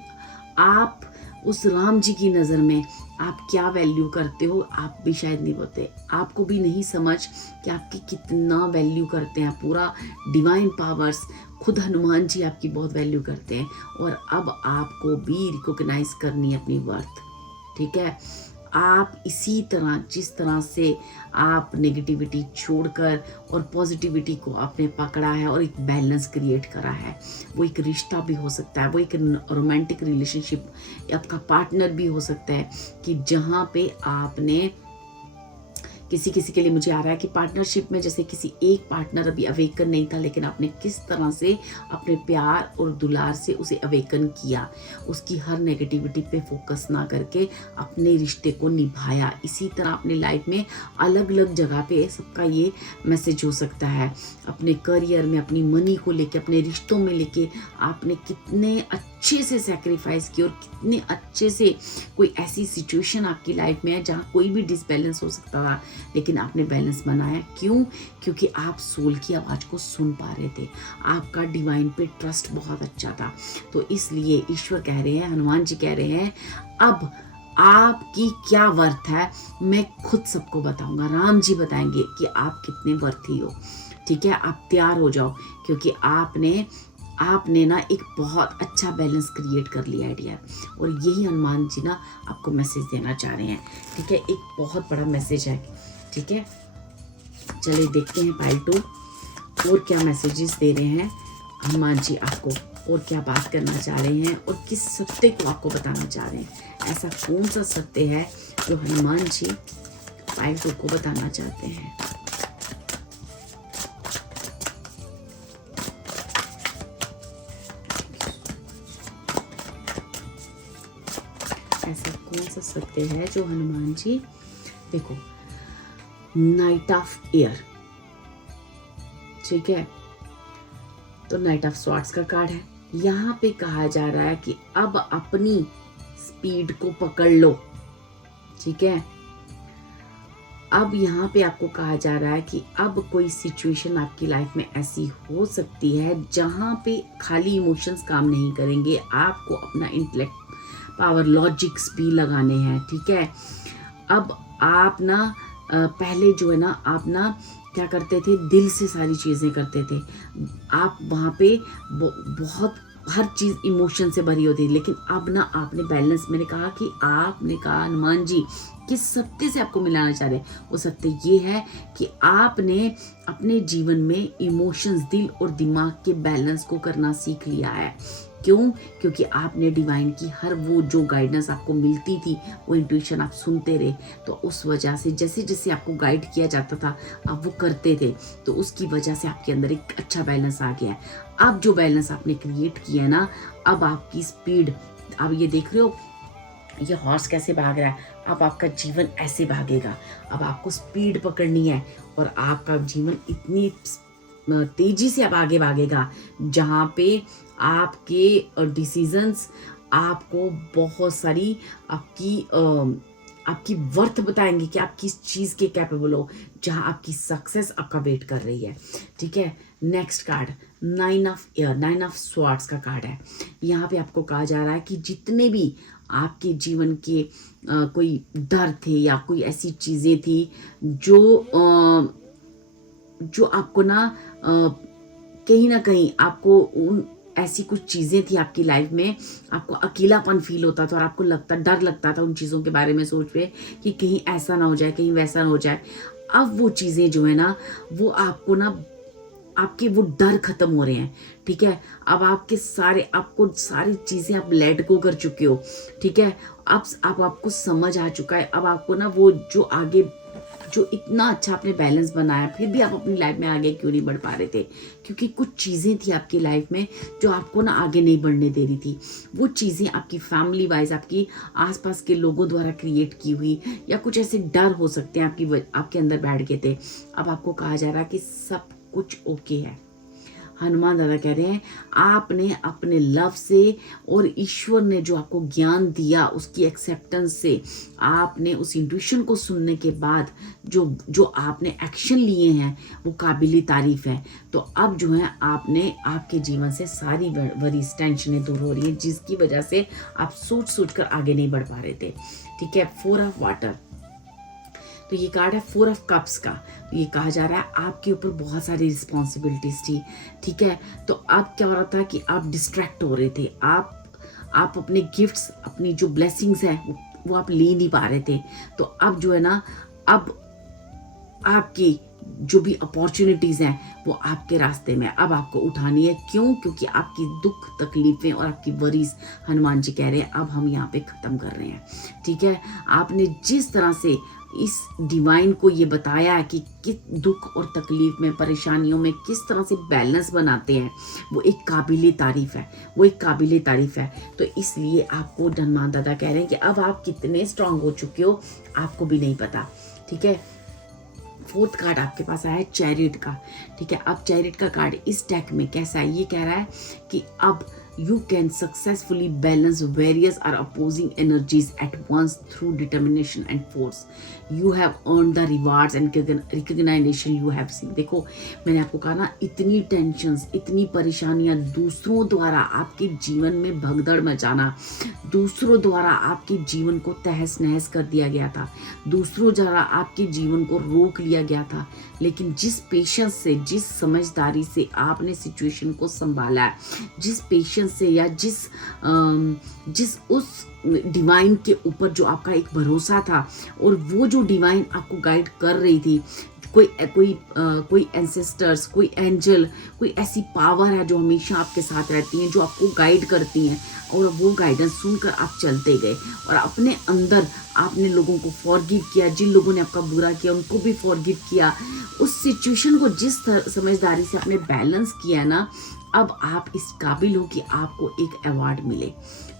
आप उस राम जी की नज़र में आप क्या वैल्यू करते हो, आप भी शायद नहीं होते, आपको भी नहीं समझ कि आपकी कितना वैल्यू करते हैं। पूरा डिवाइन पावर्स, खुद हनुमान जी आपकी बहुत वैल्यू करते हैं, और अब आपको भी रिकॉग्नाइज करनी है अपनी वर्थ, ठीक है। आप इसी तरह, जिस तरह से आप नेगेटिविटी छोड़कर और पॉजिटिविटी को आपने पकड़ा है और एक बैलेंस क्रिएट करा है, वो एक रिश्ता भी हो सकता है, वो एक रोमांटिक रिलेशनशिप, आपका पार्टनर भी हो सकता है, कि जहाँ पे आपने किसी के लिए मुझे आ रहा है कि पार्टनरशिप में जैसे किसी एक पार्टनर अभी अवेकन नहीं था, लेकिन आपने किस तरह से अपने प्यार और दुलार से उसे अवेकन किया, उसकी हर नेगेटिविटी पे फोकस ना करके अपने रिश्ते को निभाया। इसी तरह अपनी लाइफ में अलग अलग जगह पे सबका ये मैसेज हो सकता है। अपने करियर में, अपनी मनी को लेके, अपने रिश्तों में लेके आपने कितने अच्छे से सेक्रीफाइस किए और कितने अच्छे से कोई ऐसी सिचुएशन आपकी लाइफ में है जहाँ कोई भी डिसबैलेंस हो सकता था, लेकिन आपने बैलेंस बनाया। क्यों? क्योंकि आप सोल की आवाज़ को सुन पा रहे थे, आपका डिवाइन पे ट्रस्ट बहुत अच्छा था। तो इसलिए ईश्वर कह रहे हैं, हनुमान जी कह रहे हैं, अब आपकी क्या वर्थ है मैं खुद सबको बताऊंगा। राम जी बताएंगे कि आप कितने वर्थी हो। ठीक है, आप तैयार हो जाओ, क्योंकि आपने ना एक बहुत अच्छा बैलेंस क्रिएट कर लिया है डियर। और यही हनुमान जी ना आपको मैसेज देना चाह रहे हैं। ठीक है, एक बहुत बड़ा मैसेज है। ठीक है, चलिए देखते हैं पाइल 2 और क्या मैसेजेस दे रहे हैं हनुमान जी आपको, और क्या बात करना चाह रहे हैं, और किस सत्य को आपको बताना चाह रहे हैं। ऐसा कौन सा सत्य है जो हनुमान जी पाइल 2 को बताना चाहते हैं। ऐसा कौन सा सत्य है जो हनुमान जी, देखो नाइट ऑफ एयर, ठीक है, तो नाइट ऑफ स्वॉर्ड्स का कार्ड है। यहाँ पे कहा जा रहा है कि अब अपनी स्पीड को पकड़ लो। ठीक है, अब यहाँ पे आपको कहा जा रहा है कि अब कोई सिचुएशन आपकी लाइफ में ऐसी हो सकती है जहाँ पे खाली इमोशंस काम नहीं करेंगे, आपको अपना इंटेलेक्ट पावर, लॉजिक्स भी लगाने हैं। ठीक है, अब आप ना पहले जो है ना, आप ना क्या करते थे, दिल से सारी चीज़ें करते थे। आप वहाँ पे बहुत हर चीज़ इमोशन से भरी होती है, लेकिन अब ना आपने बैलेंस, मैंने कहा कि आपने कहा हनुमान जी किस सत्य से आपको मिलाना चाह रहे हैं, वो सत्य ये है कि आपने अपने जीवन में इमोशंस, दिल और दिमाग के बैलेंस को करना सीख लिया है। क्यों? क्योंकि आपने डिवाइन की हर वो जो गाइडेंस आपको मिलती थी, वो इंट्यूशन आप सुनते रहे, तो उस वजह से जैसे जैसे आपको गाइड किया जाता था आप वो करते थे, तो उसकी वजह से आपके अंदर एक अच्छा बैलेंस आ गया है। अब जो बैलेंस आपने क्रिएट किया है ना, अब आपकी स्पीड, अब ये देख रहे हो ये हॉर्स कैसे भाग रहा है, अब आपका जीवन ऐसे भागेगा। अब आपको स्पीड पकड़नी है और आपका जीवन इतनी तेजी से अब आगे भागेगा जहाँ पे आपके डिसीजंस आपको बहुत सारी आपकी वर्थ बताएंगे कि आप किस चीज़ के कैपेबल हो, जहाँ आपकी सक्सेस आपका वेट कर रही है। ठीक है, next card 9 of air, 9 of swords का कार्ड है। यहाँ पे आपको कहा जा रहा है कि जितने भी आपके जीवन के कोई डर थे या कोई ऐसी चीज़ें थी जो आपको ना कहीं ना कहीं आपको उन ऐसी कुछ चीज़ें थी आपकी लाइफ में, आपको अकेलापन फील होता था और आपको डर लगता था उन चीज़ों के बारे में सोच के कि कहीं ऐसा ना हो जाए, कहीं वैसा ना हो जाए। अब वो चीज़ें जो है ना, वो आपको ना, आपके वो डर खत्म हो रहे हैं। ठीक है, अब आपको सारी चीज़ें आप लेट गो कर चुके हो। ठीक है, अब आपको समझ आ चुका है। अब आपको ना वो जो आगे जो इतना अच्छा आपने बैलेंस बनाया, फिर भी आप अपनी लाइफ में आगे क्यों नहीं बढ़ पा रहे थे? क्योंकि कुछ चीज़ें थी आपकी लाइफ में जो आपको ना आगे नहीं बढ़ने दे रही थी। वो चीज़ें आपकी फैमिली वाइज, आपकी आसपास के लोगों द्वारा क्रिएट की हुई, या कुछ ऐसे डर हो सकते हैं आपके अंदर बैठ गए थे। अब आपको कहा जा रहा है कि सब कुछ ओके है। हनुमान दादा कह रहे हैं आपने अपने लव से और ईश्वर ने जो आपको ज्ञान दिया उसकी एक्सेप्टेंस से, आपने उस इंट्यूशन को सुनने के बाद जो आपने एक्शन लिए हैं वो काबिल तारीफ है। तो अब जो है आपके जीवन से सारी वरीज, टेंशनें दूर हो रही हैं, जिसकी वजह से आप सोच कर आगे नहीं बढ़ पा रहे थे। ठीक है, 4 ऑफ वाटर, तो ये कार्ड है 4 ऑफ कप्स का। तो ये कहा जा रहा है आपके ऊपर बहुत सारी रिस्पॉन्सिबिलिटीज थी। ठीक है, तो अब क्या हो रहा था कि आप डिस्ट्रैक्ट हो रहे थे, आप अपने गिफ्ट्स, अपनी जो ब्लेसिंग्स हैं वो आप ले नहीं पा रहे थे। तो अब जो है ना, अब आपकी जो भी अपॉर्चुनिटीज हैं वो आपके रास्ते में अब आपको उठानी है। क्यों? क्योंकि आपकी दुख, तकलीफें और आपकी वरीज, हनुमान जी कह रहे हैं अब हम यहाँ पे खत्म कर रहे हैं। ठीक है, आपने जिस तरह से इस डिवाइन को ये बताया है कि किस दुख और तकलीफ में, परेशानियों में किस तरह से बैलेंस बनाते हैं, वो एक काबिल तारीफ है, वो एक काबिल तारीफ है। तो इसलिए आपको हनुमान दादा कह रहे हैं कि अब आप कितने स्ट्रांग हो चुके हो आपको भी नहीं पता। ठीक है, 4th कार्ड आपके पास आया है चैरियट का। ठीक है, अब चैरियट का कार्ड इस डेक में कैसा है, ये कह रहा है कि अब you can successfully balance various or opposing energies at once through determination and force. You have earned the rewards and recognition you have seen. देखो मैंने आपको कहा ना, इतनी टेंशन्स, इतनी परेशानियां, दूसरों द्वारा आपके जीवन में भगदड़ मचाना, दूसरों द्वारा आपके जीवन को तहस नहस कर दिया गया था, दूसरों द्वारा आपके जीवन को रोक लिया गया था, लेकिन जिस पेशेंस से, जिस समझदारी से आपने सिचुएशन को संभाला है, जिस पेशेंस से या जिस उस डिवाइन के ऊपर जो आपका एक भरोसा था, और वो जो डिवाइन आपको गाइड कर रही थी, कोई एंसेस्टर्स, कोई एंजल, कोई ऐसी पावर है जो हमेशा आपके साथ रहती हैं, जो आपको गाइड करती हैं, और वो गाइडेंस सुनकर आप चलते गए और अपने अंदर आपने लोगों को फॉरगिव किया, जिन लोगों ने आपका बुरा किया उनको भी फॉरगिव किया। उस सिचुएशन को जिस समझदारी से आपने बैलेंस किया ना, अब आप इस काबिल हो कि आपको एक अवार्ड मिले।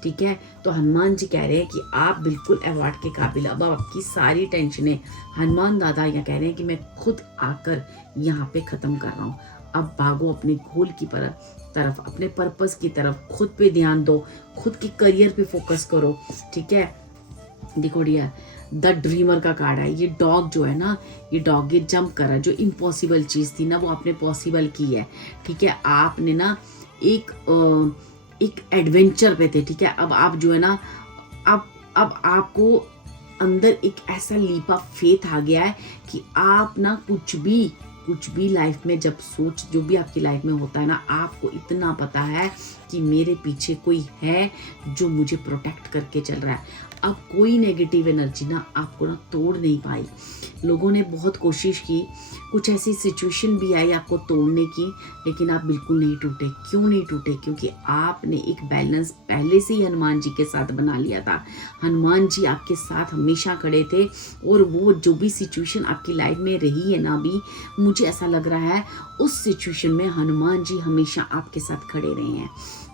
ठीक है, तो हनुमान जी कह रहे हैं कि आप बिल्कुल अवार्ड के काबिल। अब आपकी सारी टेंशनें हनुमान दादा यहाँ कह रहे हैं कि मैं खुद आकर यहाँ पे ख़त्म कर रहा हूँ। अब भागो अपने गोल की तरफ, अपने पर्पस की तरफ, खुद पे ध्यान दो, खुद के करियर पे फोकस करो। ठीक है, देखो डियर, द ड्रीमर का कार्ड है। ये डॉग जो है ना, ये डॉग ये जंप कर रहा है, जो इम्पॉसिबल चीज़ थी ना वो आपने पॉसिबल की है। ठीक है, आपने ना एक एडवेंचर पे थे। ठीक है, अब आप जो है ना, अब आपको अंदर एक ऐसा लीप ऑफ फेथ आ गया है कि आप ना कुछ भी लाइफ में जब जो भी आपकी लाइफ में होता है ना, आपको इतना पता है कि मेरे पीछे कोई है जो मुझे प्रोटेक्ट करके चल रहा है। अब कोई नेगेटिव एनर्जी ना आपको ना तोड़ नहीं पाई। लोगों ने बहुत कोशिश की, कुछ ऐसी सिचुएशन भी आई आपको तोड़ने की, लेकिन आप बिल्कुल नहीं टूटे। क्यों नहीं टूटे? क्योंकि आपने एक बैलेंस पहले से ही हनुमान जी के साथ बना लिया था। हनुमान जी आपके साथ हमेशा खड़े थे, और वो जो भी सिचुएशन आपकी लाइफ में रही है ना, अभी मुझे ऐसा लग रहा है उस सिचुएशन में हनुमान जी हमेशा आपके साथ खड़े रहे हैं,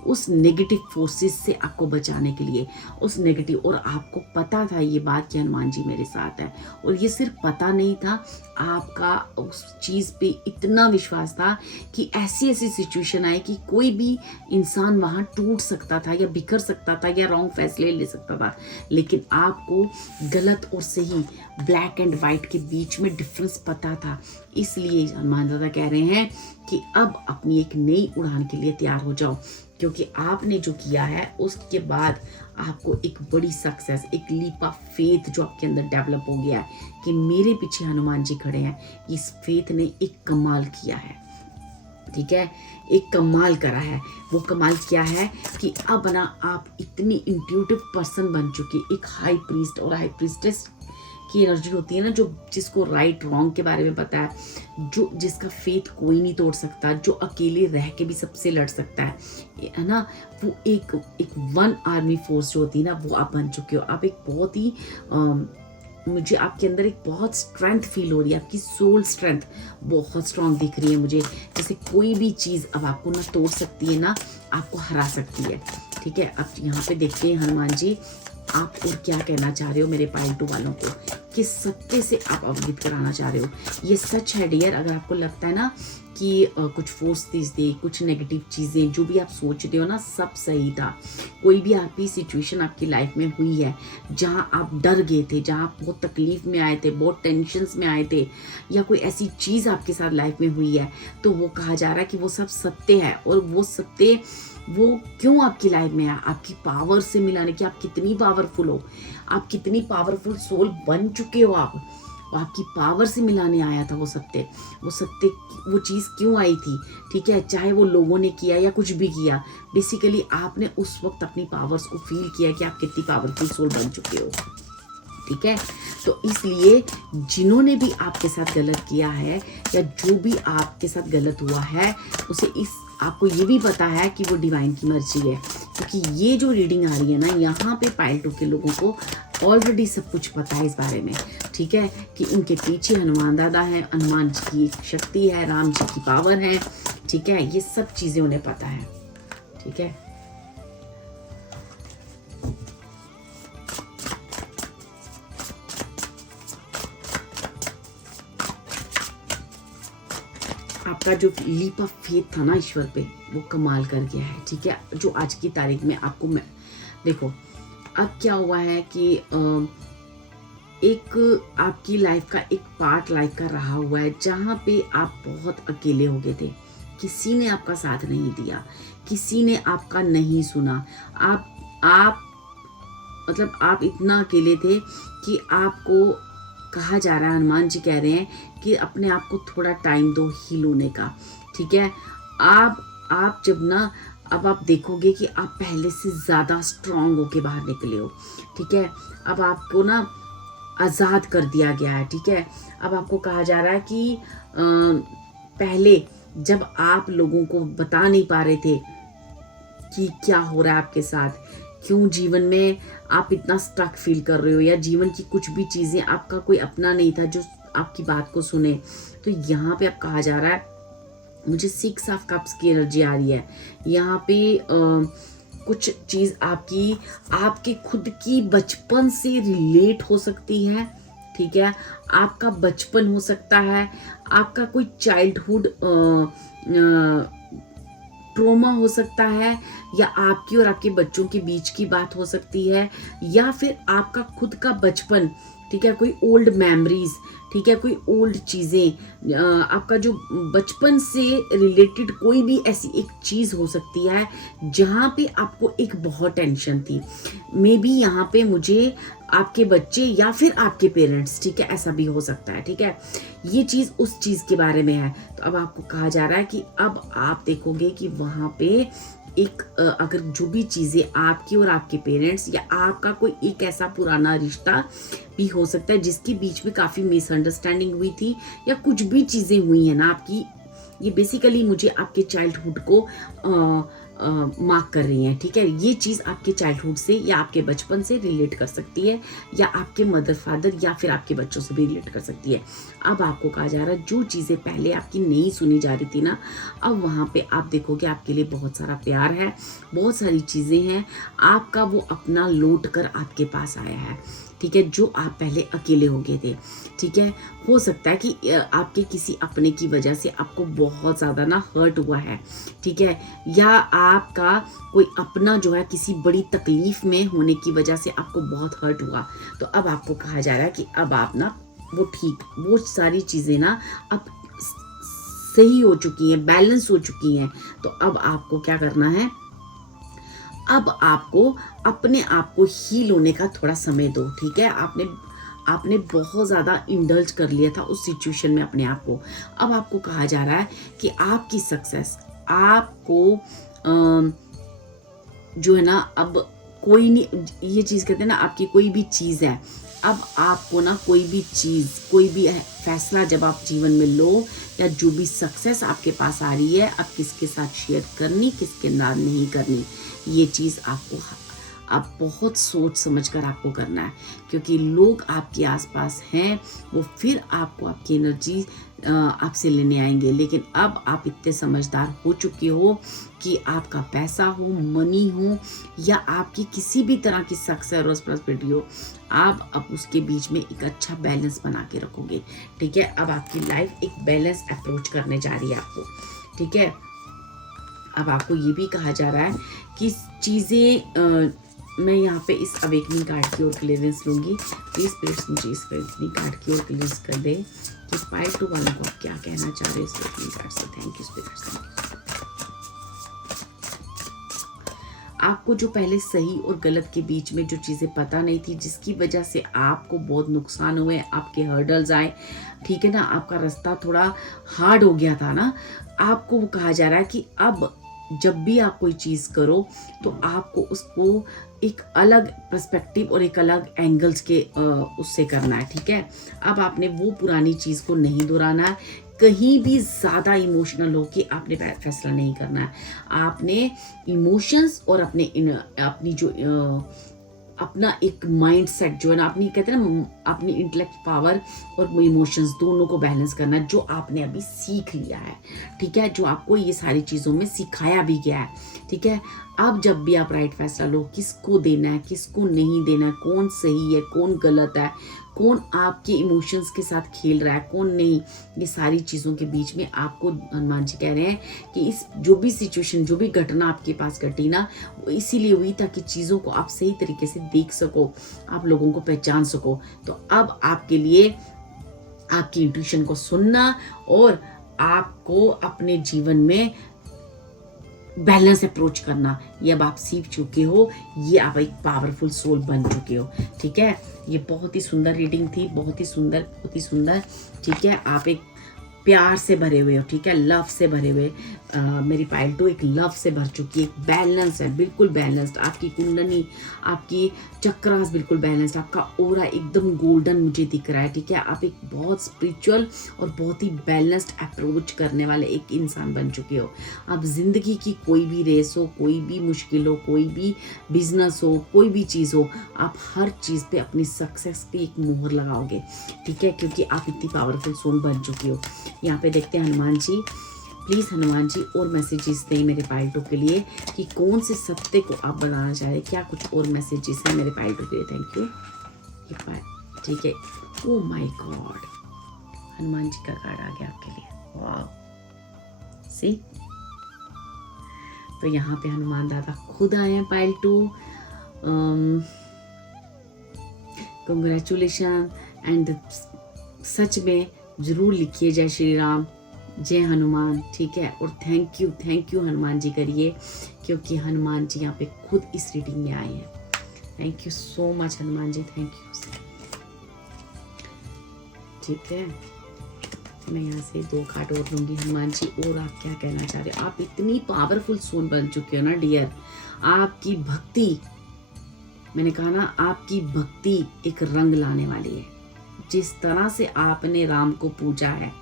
उस नेगेटिव फोर्सेस से आपको बचाने के लिए, उस नेगेटिव। और आपको पता था ये बात कि हनुमान जी मेरे साथ है, और ये सिर्फ पता नहीं था, आपका उस चीज़ पे इतना विश्वास था कि ऐसी सिचुएशन आई कि कोई भी इंसान वहाँ टूट सकता था या बिखर सकता था या रॉन्ग फैसले ले सकता था, लेकिन आपको गलत और सही, ब्लैक एंड वाइट के बीच में डिफरेंस पता था। इसलिए हनुमान दादा कह रहे हैं कि अब अपनी एक नई उड़ान के लिए तैयार हो जाओ, क्योंकि आपने जो किया है उसके बाद आपको एक बड़ी सक्सेस, एक लीप ऑफ फेथ जो आपके अंदर डेवलप हो गया है कि मेरे पीछे हनुमान जी खड़े हैं। इस फेथ ने एक कमाल किया है। ठीक है, एक कमाल करा है। वो कमाल क्या है कि अब ना आप इतनी इंट्यूटिव पर्सन बन चुके, एक हाई प्रीस्ट और हाई प्रीस्टेस की एनर्जी होती है ना, जो जिसको राइट रॉन्ग के बारे में पता है, जो जिसका फेथ कोई नहीं तोड़ सकता, जो अकेले रह के भी सबसे लड़ सकता है ना, वो एक वन आर्मी फोर्स जो होती है ना, वो आप बन चुके हो। आप एक बहुत ही मुझे आपके अंदर एक बहुत स्ट्रेंथ फील हो रही है, आपकी सोल स्ट्रेंथ बहुत स्ट्रांग दिख रही है मुझे, जैसे कोई भी चीज़ अब आपको ना तोड़ सकती है ना आपको हरा सकती है। ठीक है, अब यहाँ पे देखते हैं हनुमान जी आप और क्या कहना चाह रहे हो मेरे पालतू वालों को, किस सत्य से आप अवगत कराना चाह रहे हो। ये सच है डियर, अगर आपको लगता है ना कि कुछ फोर्स थी, कुछ नेगेटिव चीज़ें जो भी आप सोचते हो ना, सब सही था। कोई भी आपकी सिचुएशन आपकी लाइफ में हुई है जहाँ आप डर गए थे, जहाँ आप बहुत तकलीफ में आए थे, बहुत टेंशन्स में आए थे, या कोई ऐसी चीज़ आपके साथ लाइफ में हुई है, तो वो कहा जा रहा है कि वो सब सत्य है। और वो सत्य वो क्यों आपकी लाइफ में है? आपकी पावर से मिलाने की, आप कितनी पावरफुल हो, आप कितनी पावरफुल सोल बन चुके हो आप, आपकी पावर से मिलाने आया था वो सत्य। वो चीज़ क्यों आई थी? ठीक है, चाहे वो लोगों ने किया या कुछ भी किया, बेसिकली आपने उस वक्त अपनी पावर्स को फील किया कि आप कितनी पावरफुल सोल बन चुके हो। ठीक है, तो इसलिए जिन्होंने भी आपके साथ गलत किया है या जो भी आपके साथ गलत हुआ है, उसे आपको ये भी पता है कि वो डिवाइन की मर्जी है, क्योंकि ये जो रीडिंग आ रही है ना, यहाँ पे पाइल 2 के लोगों को ऑलरेडी सब कुछ पता है इस बारे में। ठीक है, कि इनके पीछे हनुमान दादा हैं, हनुमान जी की एक शक्ति है, राम जी की पावर है। ठीक है, ये सब चीज़ें उन्हें पता है। ठीक है, आपका जो लीप ऑफ फेथ था ना ईश्वर पे, वो कमाल कर गया है, ठीक है। जो आज की तारीख में आपको मैं देखो, अब क्या हुआ है कि एक आपकी लाइफ का एक पार्ट लाइफ का रहा हुआ है जहाँ पे आप बहुत अकेले हो गए थे, किसी ने आपका साथ नहीं दिया, किसी ने आपका नहीं सुना। आप मतलब आप इतना अकेले थे कि आपको कहा जा रहा है, हनुमान जी कह रहे हैं कि अपने आप को थोड़ा टाइम दो हील होने का, ठीक है। आप जब ना, अब आप देखोगे कि आप पहले से ज़्यादा स्ट्रांग होके बाहर निकले हो, ठीक है। अब आपको ना आज़ाद कर दिया गया है, ठीक है। अब आपको कहा जा रहा है कि पहले जब आप लोगों को बता नहीं पा रहे थे कि क्या हो रहा है आपके साथ, क्यों जीवन में आप इतना स्टक फील कर रहे हो, या जीवन की कुछ भी चीज़ें, आपका कोई अपना नहीं था जो आपकी बात को सुने, तो यहाँ पे अब कहा जा रहा है, मुझे 6 ऑफ कप्स की एनर्जी आ रही है यहाँ पे। कुछ चीज़ आपके खुद की बचपन से रिलेट हो सकती है, ठीक है। आपका बचपन हो सकता है, आपका कोई चाइल्डहुड ट्रोमा हो सकता है, या आपकी और आपके बच्चों के बीच की बात हो सकती है, या फिर आपका खुद का बचपन, ठीक है। कोई ओल्ड मेमोरीज, ठीक है, कोई ओल्ड चीज़ें, आपका जो बचपन से रिलेटेड कोई भी ऐसी एक चीज़ हो सकती है जहाँ पे आपको एक बहुत टेंशन थी। मे बी यहाँ पे मुझे आपके बच्चे या फिर आपके पेरेंट्स, ठीक है, ऐसा भी हो सकता है, ठीक है। ये चीज़ उस चीज़ के बारे में है। तो अब आपको कहा जा रहा है कि अब आप देखोगे कि वहाँ पे एक अगर जो भी चीज़ें आपकी और आपके पेरेंट्स या आपका कोई एक ऐसा पुराना रिश्ता भी हो सकता है जिसके बीच में काफ़ी मिसअंडरस्टैंडिंग हुई थी, या कुछ भी चीज़ें हुई हैं ना आपकी, ये बेसिकली मुझे आपके चाइल्डहुड को मार्क कर रही हैं, ठीक है। ये चीज़ आपके चाइल्डहुड से या आपके बचपन से रिलेट कर सकती है, या आपके मदर फादर या फिर आपके बच्चों से भी रिलेट कर सकती है। अब आपको कहा जा रहा है जो चीज़ें पहले आपकी नहीं सुनी जा रही थी ना, अब वहाँ पे आप देखोगे आपके लिए बहुत सारा प्यार है, बहुत सारी चीज़ें हैं, आपका वो अपना लौट कर आपके पास आया है, ठीक है, जो आप पहले अकेले हो गए थे, ठीक है। हो सकता है कि आपके किसी अपने की वजह से आपको बहुत ज़्यादा ना हर्ट हुआ है, ठीक है, या आपका कोई अपना जो है किसी बड़ी तकलीफ में होने की वजह से आपको बहुत हर्ट हुआ। तो अब आपको कहा जा रहा है कि अब आप ना वो सारी चीज़ें ना अब सही हो चुकी हैं, बैलेंस हो चुकी हैं। तो अब आपको क्या करना है, अब आपको अपने आप को हील होने का थोड़ा समय दो, ठीक है। आपने बहुत ज़्यादा इंडल्ज कर लिया था उस सिचुएशन में अपने आप को। अब आपको कहा जा रहा है कि आपकी सक्सेस आपको जो है ना, अब कोई नहीं, ये चीज़ कहते हैं ना, आपकी कोई भी चीज़ है, अब आपको ना कोई भी चीज़, कोई भी फैसला जब आप जीवन में लो, या जो भी सक्सेस आपके पास आ रही है, अब किसके साथ शेयर करनी, किसके साथ नहीं करनी, ये चीज़ आप बहुत सोच समझ कर आपको करना है, क्योंकि लोग आपके आसपास हैं, वो फिर आपको आपकी एनर्जी आपसे लेने आएंगे। लेकिन अब आप इतने समझदार हो चुके हो कि आपका पैसा हो, मनी हो, या आपकी किसी भी तरह की सक्सेस और प्रॉस्पेरिटी हो, आप अब उसके बीच में एक अच्छा बैलेंस बना के रखोगे, ठीक है। अब आपकी लाइफ एक बैलेंस अप्रोच करने जा रही है आपको, ठीक है। अब आपको ये भी कहा जा रहा है कि चीज़ें, मैं यहाँ पे इस अवेकनिंग कार्ड की ओर क्लियरेंस लूँगी। प्लीज़ स्पिरिट्स मुझे इस अवेकनिंग कार्ड की ओर क्लियरेंस कर दे कि 5 to 1 को आप क्या कहना चाह रहे हो इस अवेकनिंग कार्ड से। Thank you spirits. आपको जो पहले सही और गलत के बीच में जो चीज़ें पता नहीं थी, जिसकी वजह से आपको बहुत नुकसान हुए, आपके हर्डल्स आए, ठीक है ना, आपका रास्ता थोड़ा हार्ड हो गया था ना, आपको वो कहा जा रहा है कि अब जब भी आप कोई चीज़ करो तो आपको उसको एक अलग पर्सपेक्टिव और एक अलग एंगल्स के उससे करना है, ठीक है। अब आपने वो पुरानी चीज़ को नहीं दोहराना है, कहीं भी ज़्यादा इमोशनल हो के आपने फैसला नहीं करना है। आपने इमोशंस और अपनी जो अपना एक माइंड सेट जो है ना, अपनी कहते हैं ना, अपनी इंटेलेक्ट पावर और इमोशंस दोनों को बैलेंस करना है, जो आपने अभी सीख लिया है, ठीक है, जो आपको ये सारी चीज़ों में सिखाया भी गया है, ठीक है। अब जब भी आप राइट फैसला लो, किसको देना है, किसको नहीं देना है, कौन सही है, कौन गलत है, कौन आपके इमोशंस के साथ खेल रहा है, कौन नहीं, ये सारी चीज़ों के बीच में आपको हनुमान जी कह रहे हैं कि इस जो भी सिचुएशन, जो भी घटना आपके पास घटी ना, वो इसीलिए हुई ताकि चीज़ों को आप सही तरीके से देख सको, आप लोगों को पहचान सको। तो अब आपके लिए आपकी इंट्यूशन को सुनना और आपको अपने जीवन में बैलेंस अप्रोच करना, ये अब आप सीख चुके हो, ये आप एक पावरफुल सोल बन चुके हो। ठीक है, ये बहुत ही सुंदर रीडिंग थी, बहुत ही सुंदर, बहुत ही सुंदर। ठीक है, आप एक प्यार से भरे हुए हो, ठीक है, लव से भरे हुए। मेरी पाइल 2 एक लव से भर चुकी है, एक बैलेंस है, बिल्कुल बैलेंस्ड। आपकी कुंडली, आपकी चक्रास बिल्कुल बैलेंस्ड, आपका ऑरा एकदम गोल्डन मुझे दिख रहा है। ठीक है, आप एक बहुत स्पिरिचुअल और बहुत ही बैलेंस्ड अप्रोच करने वाले एक इंसान बन चुके हो। आप जिंदगी की कोई भी रेस हो, कोई भी मुश्किल हो, कोई भी बिजनेस हो, कोई भी चीज़ हो, आप हर चीज़ पे अपनी सक्सेस की एक मोहर लगाओगे। ठीक है, क्योंकि आप इतनी पावरफुल सोल बन चुकी हो। यहाँ पे देखते हैं हनुमान जी, प्लीज़ हनुमान जी और मैसेजेस दें मेरे पाइल 2 के लिए कि कौन से सत्य को आप बताना चाह रहे हैं, क्या कुछ और मैसेजेस हैं मेरे पाइल 2 के लिए। Thank you. ये ठीक है, oh my God, Hanuman ji का कार्ड आ गया आपके लिए, वाह, सी। तो यहाँ पे हनुमान दादा खुद आए हैं पाइल 2। कंग्रेचुलेशन एंड सच में ज़रूर लिखिए जय श्री राम, जय हनुमान। ठीक है, और थैंक यू हनुमान जी करिए, क्योंकि हनुमान जी यहाँ पे खुद इस रीडिंग में आए हैं। Thank you so much Hanuman ji, thank you. ठीक है, मैं यहाँ से 2 कार्ड और लूंगी। हनुमान जी और आप क्या कहना चाह रहे हो? आप इतनी पावरफुल सोल बन चुके हो ना डियर, आपकी भक्ति, मैंने कहा ना, आपकी भक्ति एक रंग लाने वाली है। जिस तरह से आपने राम को पूजा है,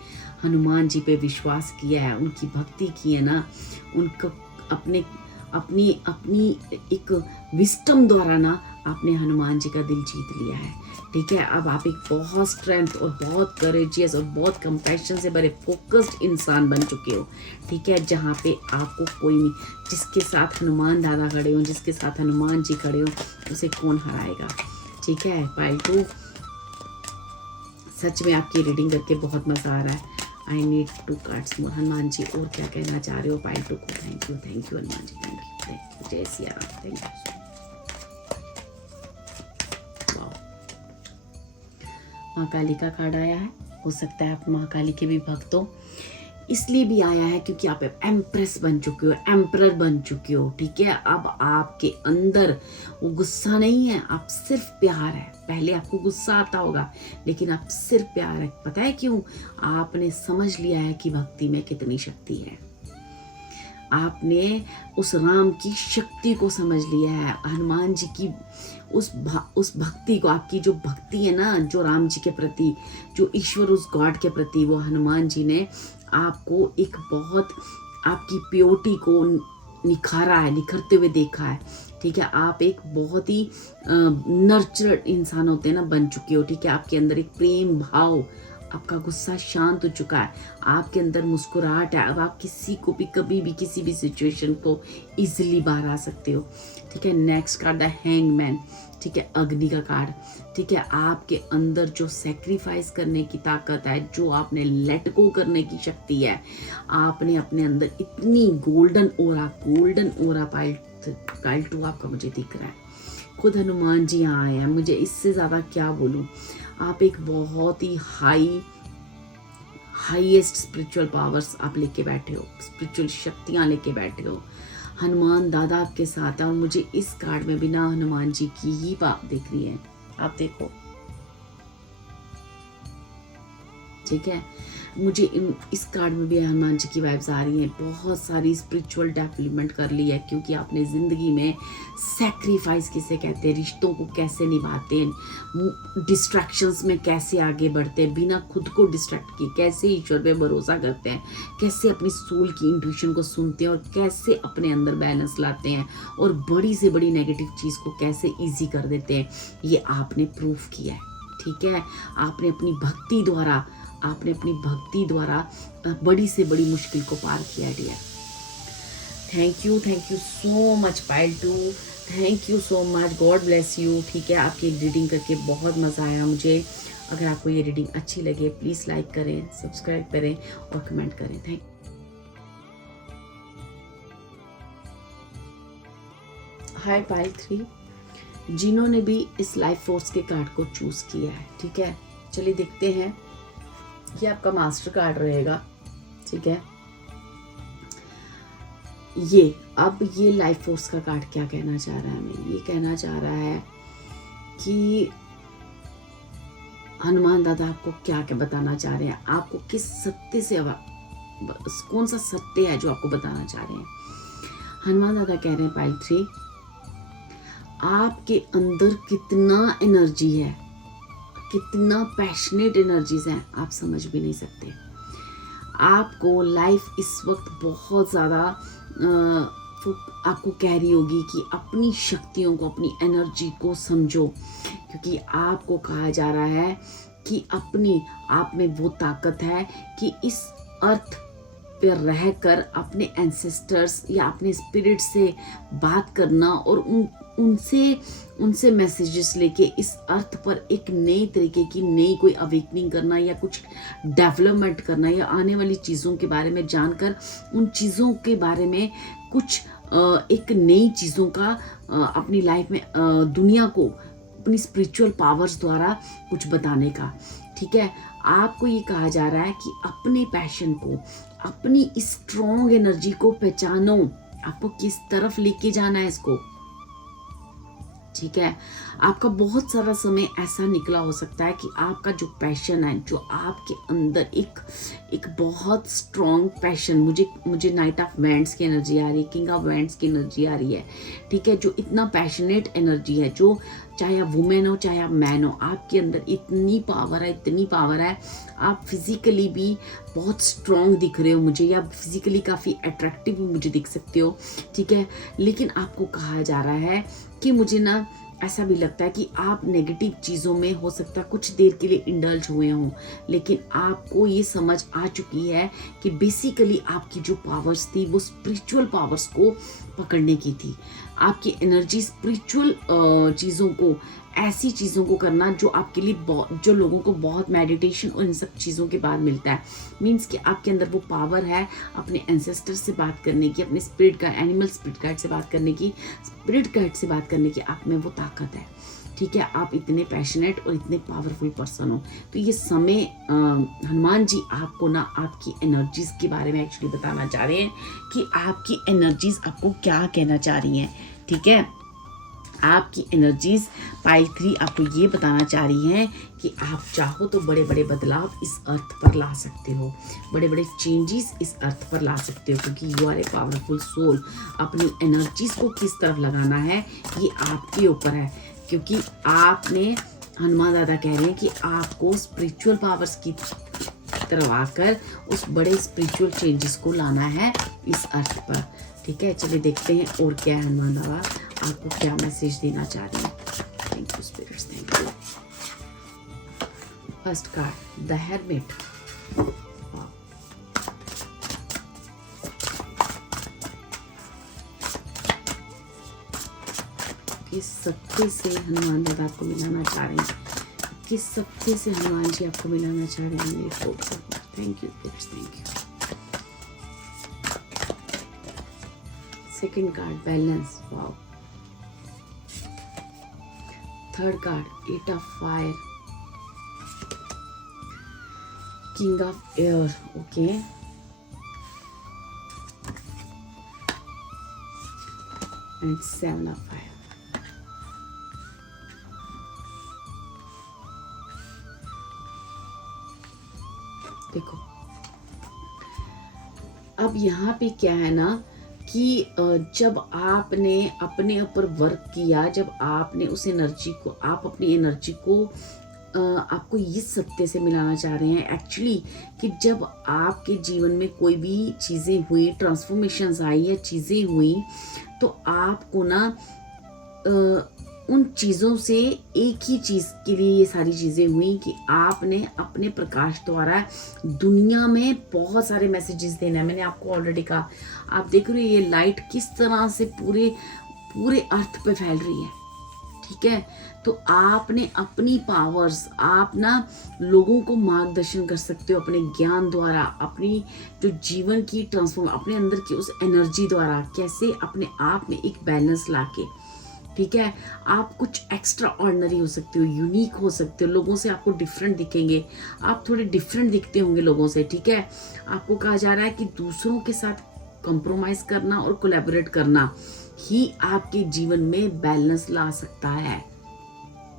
हनुमान जी पे विश्वास किया है, उनकी भक्ति की है ना, उनको अपनी एक विस्टम द्वारा ना आपने हनुमान जी का दिल जीत लिया है। ठीक है, अब आप एक बहुत स्ट्रेंथ और बहुत करेजियस और बहुत कंपैशन से भरे फोकस्ड इंसान बन चुके हो। ठीक है, जहाँ पे आपको कोई नहीं, जिसके साथ हनुमान दादा खड़े हो, जिसके साथ हनुमान जी खड़े हो, उसे कौन हराएगा। ठीक है, पाइल 2 सच में आपकी रीडिंग करके बहुत मज़ा आ रहा है। I need 2 cards more. Hanuman ji और क्या कहना चाह रहे हो पाइल 2 को? Thank you Hanuman ji, thank you, जय सिया राम, थैंक यू। महाकाली का कार्ड आया है, हो सकता है आप महाकाली के भी भक्त हो, इसलिए भी आया है क्योंकि आप एम्प्रेस बन चुके हो, एम्परर बन चुके हो। ठीक है, अब आपके अंदर वो गुस्सा नहीं है, आप सिर्फ प्यार है। पहले आपको गुस्सा आता होगा, लेकिन आप सिर्फ प्यार है। पता है क्यों? आपने समझ लिया है कि भक्ति में कितनी शक्ति है। आपने उस राम की शक्ति को समझ लिया है, हनुमान जी की उस भक्ति को। आपकी जो भक्ति है ना, जो राम जी के प्रति, जो ईश्वर, उस गॉड के प्रति, वो हनुमान जी ने आपको एक बहुत, आपकी प्योरिटी को निखारा है, निखरते हुए देखा है। ठीक है, आप एक बहुत ही नर्चर्ड इंसान होते हैं ना, बन चुके हो। ठीक है, आपके अंदर एक प्रेम भाव, आपका गुस्सा शांत हो चुका है, आपके अंदर मुस्कुराहट है। अब आप किसी को भी, कभी भी, किसी भी सिचुएशन को इजीली बाहर आ सकते हो। ठीक है, नेक्स्ट कार्ड द हैंगमैन। ठीक है, अग्नि का कार्ड। ठीक है, आपके अंदर जो सेक्रीफाइस करने की ताकत है, जो आपने लेट गो करने की शक्ति है, आपने अपने अंदर इतनी गोल्डन ओरा पाइल 2 आपका मुझे दिख रहा है। खुद हनुमान जी यहाँ आए हैं, मुझे इससे ज़्यादा क्या बोलूँ। आप एक बहुत ही हाईएस्ट स्पिरिचुअल पावर्स आप लेके बैठे हो, स्पिरिचुअल शक्तियाँ लेके बैठे हो। हनुमान दादा आपके साथ है, और मुझे इस कार्ड में भी ना हनुमान जी की ही बात दिख रही है। आप देखो, ठीक है, मुझे इस कार्ड में भी हनुमान जी की वाइब्स आ रही हैं। बहुत सारी स्पिरिचुअल डेवलपमेंट कर ली है, क्योंकि आपने ज़िंदगी में सैक्रिफाइस किसे कहते हैं, रिश्तों को कैसे निभाते हैं, डिस्ट्रैक्शंस में कैसे आगे बढ़ते हैं, बिना खुद को डिस्ट्रैक्ट किए कैसे ईश्वर पे भरोसा करते हैं, कैसे अपनी सोल की इंट्यूशन को सुनते हैं, और कैसे अपने अंदर बैलेंस लाते हैं, और बड़ी से बड़ी नेगेटिव चीज़ को कैसे ईजी कर देते हैं, ये आपने प्रूफ किया है। ठीक है, आपने अपनी भक्ति द्वारा बड़ी से बड़ी मुश्किल को पार किया dear. Thank you so much pile 2। Thank you so much, God bless you. ठीक है, आपकी रीडिंग करके बहुत मज़ा आया मुझे। अगर आपको ये रीडिंग अच्छी लगे प्लीज़ लाइक करें, सब्सक्राइब करें और कमेंट करें। थैंक। हाय पाइल 3, जिन्होंने भी इस लाइफ फोर्स के कार्ड को चूज़ किया है, ठीक है, चलिए देखते हैं कि आपका मास्टर कार्ड रहेगा। ठीक है, ये लाइफ फोर्स का कार्ड क्या कहना चाह रहा है हमें? ये कहना चाह रहा है कि हनुमान दादा आपको क्या क्या बताना चाह रहे हैं, आपको किस सत्य से, कौन सा सत्य है जो आपको बताना चाह रहे हैं। हनुमान दादा कह रहे हैं पाइल 3, आपके अंदर कितना एनर्जी है, कितना पैशनेट एनर्जीज हैं, आप समझ भी नहीं सकते। आपको लाइफ इस वक्त बहुत ज़्यादा आपको कह रही होगी कि अपनी शक्तियों को, अपनी एनर्जी को समझो, क्योंकि आपको कहा जा रहा है कि अपनी आप में वो ताकत है कि इस अर्थ पर रहकर अपने एंसेस्टर्स या अपने स्पिरिट से बात करना और उनसे मैसेजेस लेके इस अर्थ पर एक नई तरीके की नई कोई अवेकनिंग करना या कुछ डेवलपमेंट करना या आने वाली चीज़ों के बारे में जानकर उन चीज़ों के बारे में कुछ एक नई चीज़ों का अपनी लाइफ में दुनिया को अपनी स्पिरिचुअल पावर्स द्वारा कुछ बताने का। ठीक है, आपको ये कहा जा रहा है कि अपने पैशन को, अपनी स्ट्रॉन्ग एनर्जी को पहचानो, आपको किस तरफ लेके जाना है इसको। ठीक है, आपका बहुत सारा समय ऐसा निकला हो सकता है कि आपका जो पैशन है, जो आपके अंदर एक बहुत स्ट्रॉन्ग पैशन, मुझे नाइट ऑफ वैंड्स की एनर्जी आ रही है, किंग ऑफ वैंड्स की एनर्जी आ रही है। ठीक है, जो इतना पैशनेट एनर्जी है, जो चाहे आप वुमेन हो चाहे आप मैन हो, आपके अंदर इतनी पावर है, आप फिजिकली भी बहुत स्ट्रॉन्ग दिख रहे हो मुझे, या फिजिकली काफ़ी अट्रैक्टिव भी मुझे दिख सकते हो। ठीक है, लेकिन आपको कहा जा रहा है कि मुझे ना ऐसा भी लगता है कि आप नेगेटिव चीज़ों में हो सकता है कुछ देर के लिए इंडल्ज हुए हों, लेकिन आपको ये समझ आ चुकी है कि बेसिकली आपकी जो पावर्स थी वो स्पिरिचुअल पावर्स को पकड़ने की थी। आपकी एनर्जी स्पिरिचुअल चीज़ों को, ऐसी चीज़ों को करना जो आपके लिए जो लोगों को बहुत मेडिटेशन और इन सब चीज़ों के बाद मिलता है। मीन्स कि आपके अंदर वो पावर है अपने एंसेस्टर से बात करने की, अपने स्पिरिट का, एनिमल स्पिरिट गाइड से बात करने की, स्पिरिट गाइड से बात करने की, आप में वो ताकत है। ठीक है, आप इतने पैशनेट और इतने पावरफुल पर्सन हो। तो ये समय हनुमान जी आपको ना आपकी एनर्जीज के बारे में एक्चुअली बताना चाह रहे हैं कि आपकी एनर्जीज आपको क्या कहना चाह रही हैं। ठीक है, आपकी एनर्जीज पाइल 3 आपको ये बताना चाह रही हैं कि आप चाहो तो बड़े बड़े बदलाव इस अर्थ पर ला सकते हो, बड़े बड़े चेंजेस इस अर्थ पर ला सकते हो, क्योंकि you are a powerful soul. अपनी एनर्जीज को किस तरफ लगाना है ये आपके ऊपर है, क्योंकि आपने, हनुमान दादा कह रहे हैं कि आपको स्पिरिचुअल पावर्स की तरफ आकर उस बड़े स्पिरिचुअल चेंजेस को लाना है इस अर्थ पर। ठीक है, चलिए देखते हैं और क्या है हनुमान दादा आपको क्या मैसेज देना चाह रही हैं। Thank you spirits, thank you. First card the hermit. किस सत्य से हनुमान दादा आपको मिलाना चाह रहे हैं, किस सत्य से हनुमान जी आपको मिलाना चाह रहे हैं मेरे को। Thank you spirits, thank you. Second card balance, wow. Third card eight of fire, king of air, okay. And seven of fire. देखो अब यहाँ पे क्या है ना कि जब आपने अपने ऊपर वर्क किया, जब आपने उस एनर्जी को, आप अपनी एनर्जी को आपको इस सत्य से मिलाना चाह रहे हैं एक्चुअली कि जब आपके जीवन में कोई भी चीज़ें हुई, ट्रांसफॉर्मेशंस आई या चीज़ें हुई, तो आपको ना उन चीज़ों से एक ही चीज़ के लिए ये सारी चीज़ें हुई कि आपने अपने प्रकाश द्वारा दुनिया में बहुत सारे मैसेजेस देना है। मैंने आपको ऑलरेडी कहा, आप देख रहे हो ये लाइट किस तरह से पूरे अर्थ पे फैल रही है, ठीक है। तो आपने अपनी पावर्स, आप ना लोगों को मार्गदर्शन कर सकते हो अपने ज्ञान द्वारा, अपनी जो जीवन की ट्रांसफॉर्म, अपने अंदर की उस एनर्जी द्वारा, कैसे अपने आप में एक बैलेंस लाके, ठीक है। आप कुछ एक्स्ट्रा ऑर्डिनरी हो सकते हो, यूनिक हो सकते हो, लोगों से आपको डिफरेंट दिखेंगे, आप थोड़े डिफरेंट दिखते होंगे लोगों से, ठीक है। आपको कहा जा रहा है कि दूसरों के साथ कंप्रोमाइज करना और कोलैबोरेट करना ही आपके जीवन में बैलेंस ला सकता है,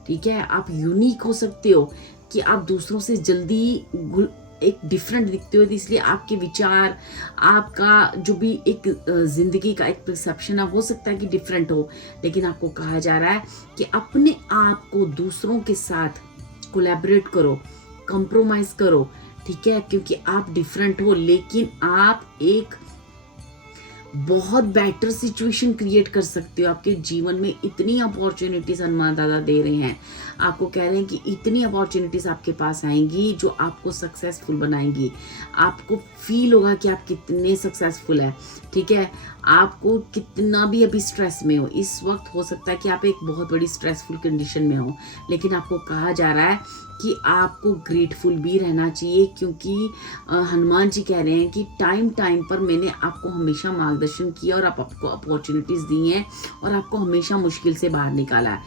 ठीक है। आप यूनिक हो सकते हो कि आप दूसरों से जल्दी एक डिफरेंट दिखते हो, इसलिए आपके विचार, आपका जो भी एक जिंदगी का एक परसेप्शन है, हो सकता है कि डिफरेंट हो, लेकिन आपको कहा जा रहा है कि अपने आप को दूसरों के साथ कोलैबोरेट करो, कंप्रोमाइज करो, ठीक है, क्योंकि आप डिफरेंट हो, लेकिन आप एक बहुत बेटर सिचुएशन क्रिएट कर सकते हो। आपके जीवन में इतनी अपॉर्चुनिटीज हनुमान दादा दे रहे हैं, आपको कह रहे हैं कि इतनी अपॉर्चुनिटीज आपके पास आएंगी जो आपको सक्सेसफुल बनाएंगी। आपको फील होगा कि आप कितने सक्सेसफुल है, ठीक है। आपको कितना भी अभी स्ट्रेस में हो, इस वक्त हो सकता है कि आप एक बहुत बड़ी स्ट्रेसफुल कंडीशन में हो, लेकिन आपको कहा जा रहा है कि आपको ग्रेटफुल भी रहना चाहिए, क्योंकि हनुमान जी कह रहे हैं कि टाइम टाइम पर मैंने आपको हमेशा मार्गदर्शन किया और आपको अपॉर्चुनिटीज दी हैं और आपको हमेशा मुश्किल से बाहर निकाला है।